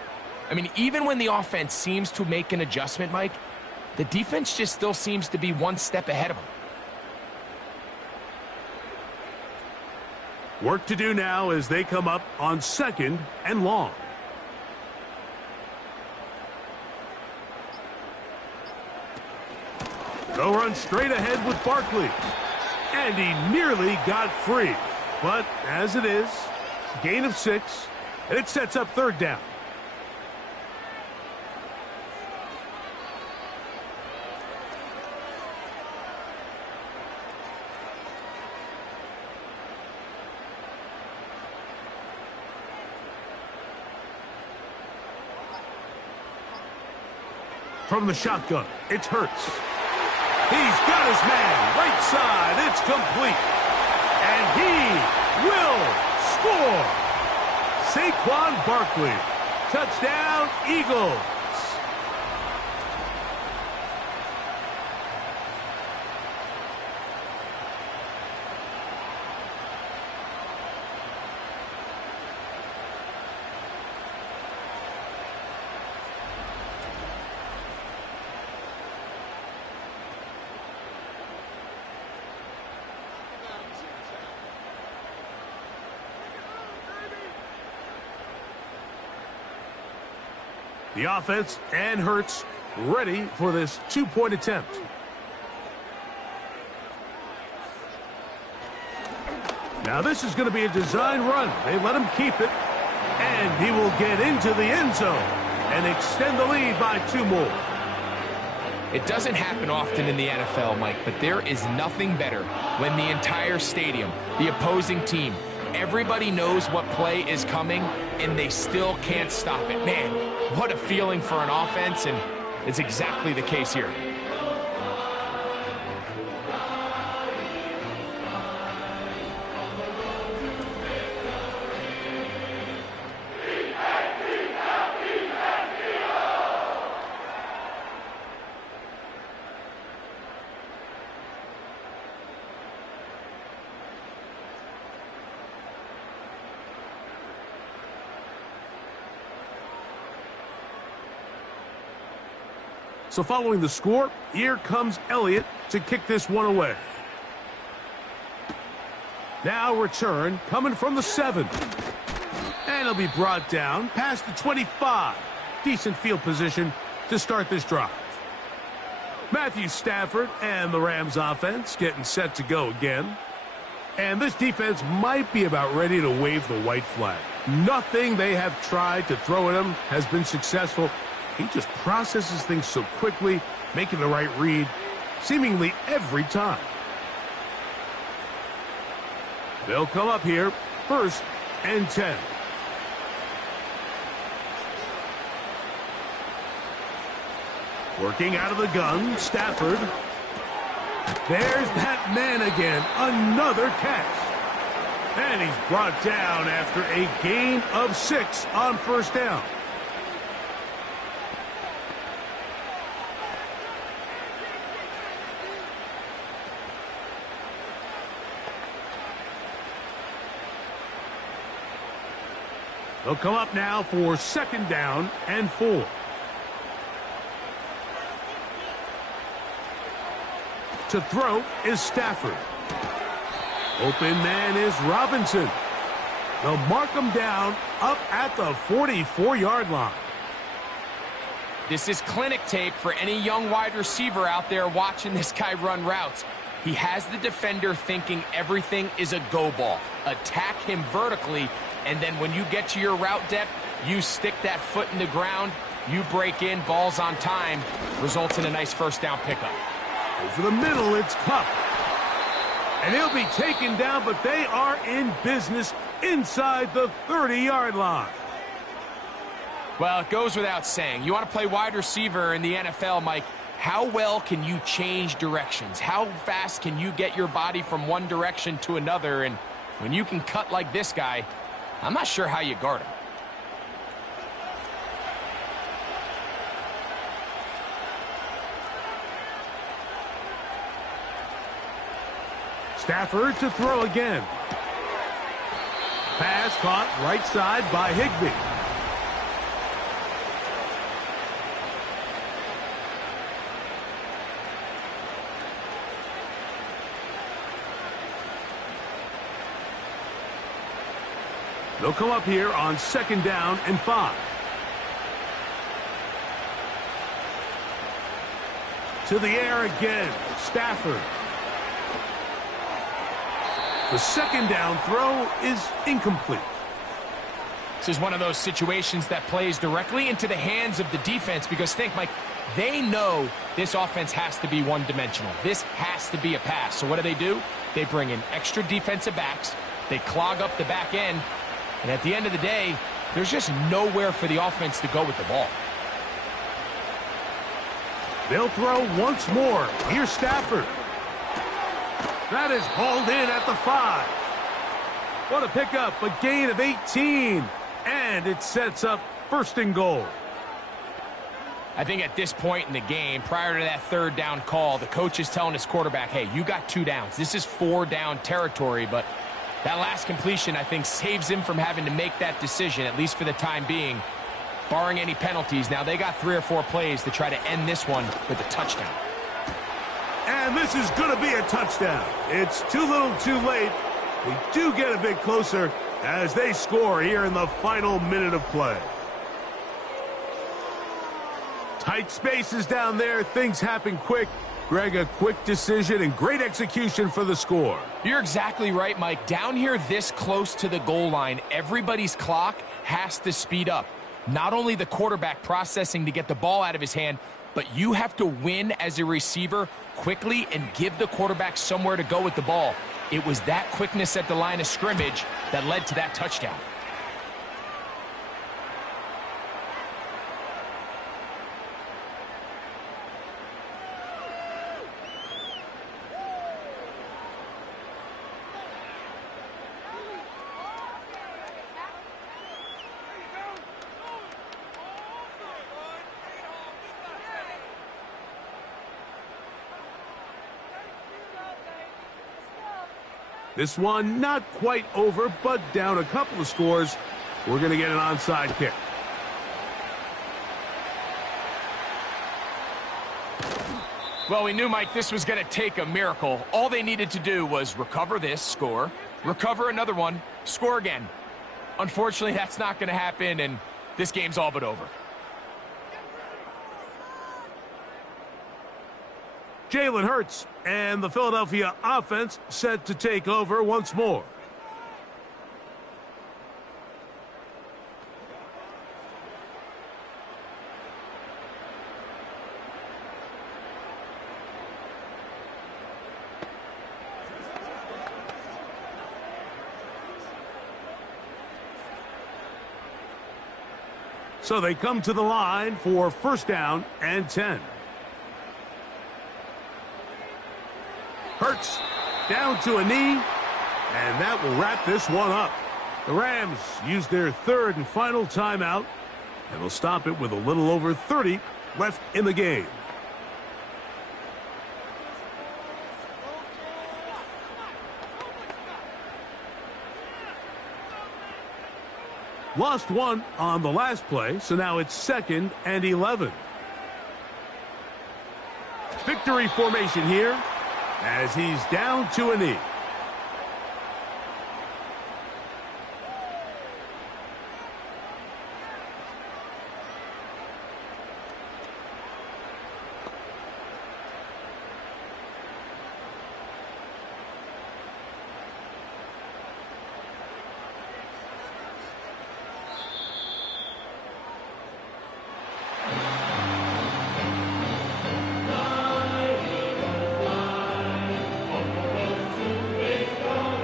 I mean, even when the offense seems to make an adjustment, Mike, the defense just still seems to be one step ahead of them. Work to do now as they come up on 2nd and long. They'll run straight ahead with Barkley. And he nearly got free. But as it is, gain of 6, and it sets up 3rd down. From the shotgun, it's Hurts. He's got his man, right side, it's complete. And he will score. Saquon Barkley, touchdown Eagles. The offense and Hurts ready for this 2-point attempt. Now this is going to be a design run. They let him keep it, and he will get into the end zone and extend the lead by 2 more. It doesn't happen often in the NFL, Mike, but there is nothing better when the entire stadium, the opposing team, everybody knows what play is coming, and they still can't stop it. Man, what a feeling for an offense, and it's exactly the case here. So following the score, here comes Elliott to kick this one away. Now return coming from the 7. And he'll be brought down past the 25. Decent field position to start this drive. Matthew Stafford and the Rams offense getting set to go again. And this defense might be about ready to wave the white flag. Nothing they have tried to throw at him has been successful. He just processes things so quickly, making the right read seemingly every time. They'll come up here, 1st and 10. Working out of the gun, Stafford. There's that man again, another catch. And he's brought down after a gain of 6 on 1st down. They'll come up now for 2nd down and 4. To throw is Stafford. Open man is Robinson. They'll mark him down up at the 44-yard line. This is clinic tape for any young wide receiver out there watching this guy run routes. He has the defender thinking everything is a go ball. Attack him vertically, and then when you get to your route depth, you stick that foot in the ground, you break in, balls on time, results in a nice 1st down pickup. Over the middle, it's Cup. And he'll be taken down, but they are in business inside the 30-yard line. Well, it goes without saying. You want to play wide receiver in the NFL, Mike. How well can you change directions? How fast can you get your body from one direction to another? And when you can cut like this guy, I'm not sure how you guard him. Stafford to throw again. Pass caught right side by Higbee. They'll come up here on 2nd down and 5. To the air again, Stafford. The 2nd down throw is incomplete. This is one of those situations that plays directly into the hands of the defense because think, Mike, they know this offense has to be one-dimensional. This has to be a pass. So what do? They bring in extra defensive backs. They clog up the back end. And at the end of the day, there's just nowhere for the offense to go with the ball. They'll throw once more. Here's Stafford. That is hauled in at the 5. What a pickup, a gain of 18. And it sets up 1st and goal. I think at this point in the game, prior to that 3rd down call, the coach is telling his quarterback, hey, you got 2 downs. This is 4 down territory, but that last completion, I think, saves him from having to make that decision, at least for the time being, barring any penalties. Now, they got 3 or 4 plays to try to end this one with a touchdown. And this is going to be a touchdown. It's too little too late. We do get a bit closer as they score here in the final minute of play. Tight spaces down there. Things happen quick. Greg, a quick decision and great execution for the score. You're exactly right, Mike. Down here this close to the goal line, everybody's clock has to speed up. Not only the quarterback processing to get the ball out of his hand, but you have to win as a receiver quickly and give the quarterback somewhere to go with the ball. It was that quickness at the line of scrimmage that led to that touchdown. This one not quite over, but down a couple of scores. We're going to get an onside kick. Well, we knew, Mike, this was going to take a miracle. All they needed to do was recover this, score, recover another one, score again. Unfortunately, that's not going to happen, and this game's all but over. Jalen Hurts and the Philadelphia offense set to take over once more. So they come to the line for first down and 10. Hurts down to a knee, and that will wrap this one up. The Rams use their third and final timeout, and will stop it with a little over 30 left in the game. Lost one on the last play, so now it's 2nd and 11. Victory formation here as he's down to a knee.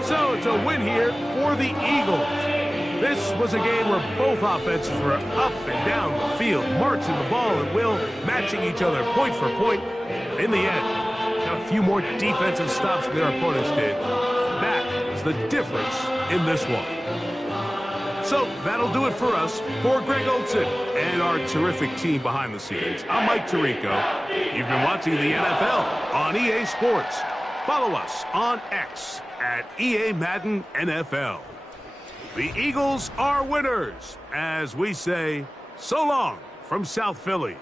So it's a win here for the Eagles. This was a game where both offenses were up and down the field, marching the ball at will, matching each other point for point. In the end, got a few more defensive stops than their opponents did. That was the difference in this one. So that'll do it for us. For Greg Olsen and our terrific team behind the scenes, I'm Mike Tirico. You've been watching the NFL on EA Sports. Follow us on X at EA Madden NFL. The Eagles are winners, as we say, so long from South Philly.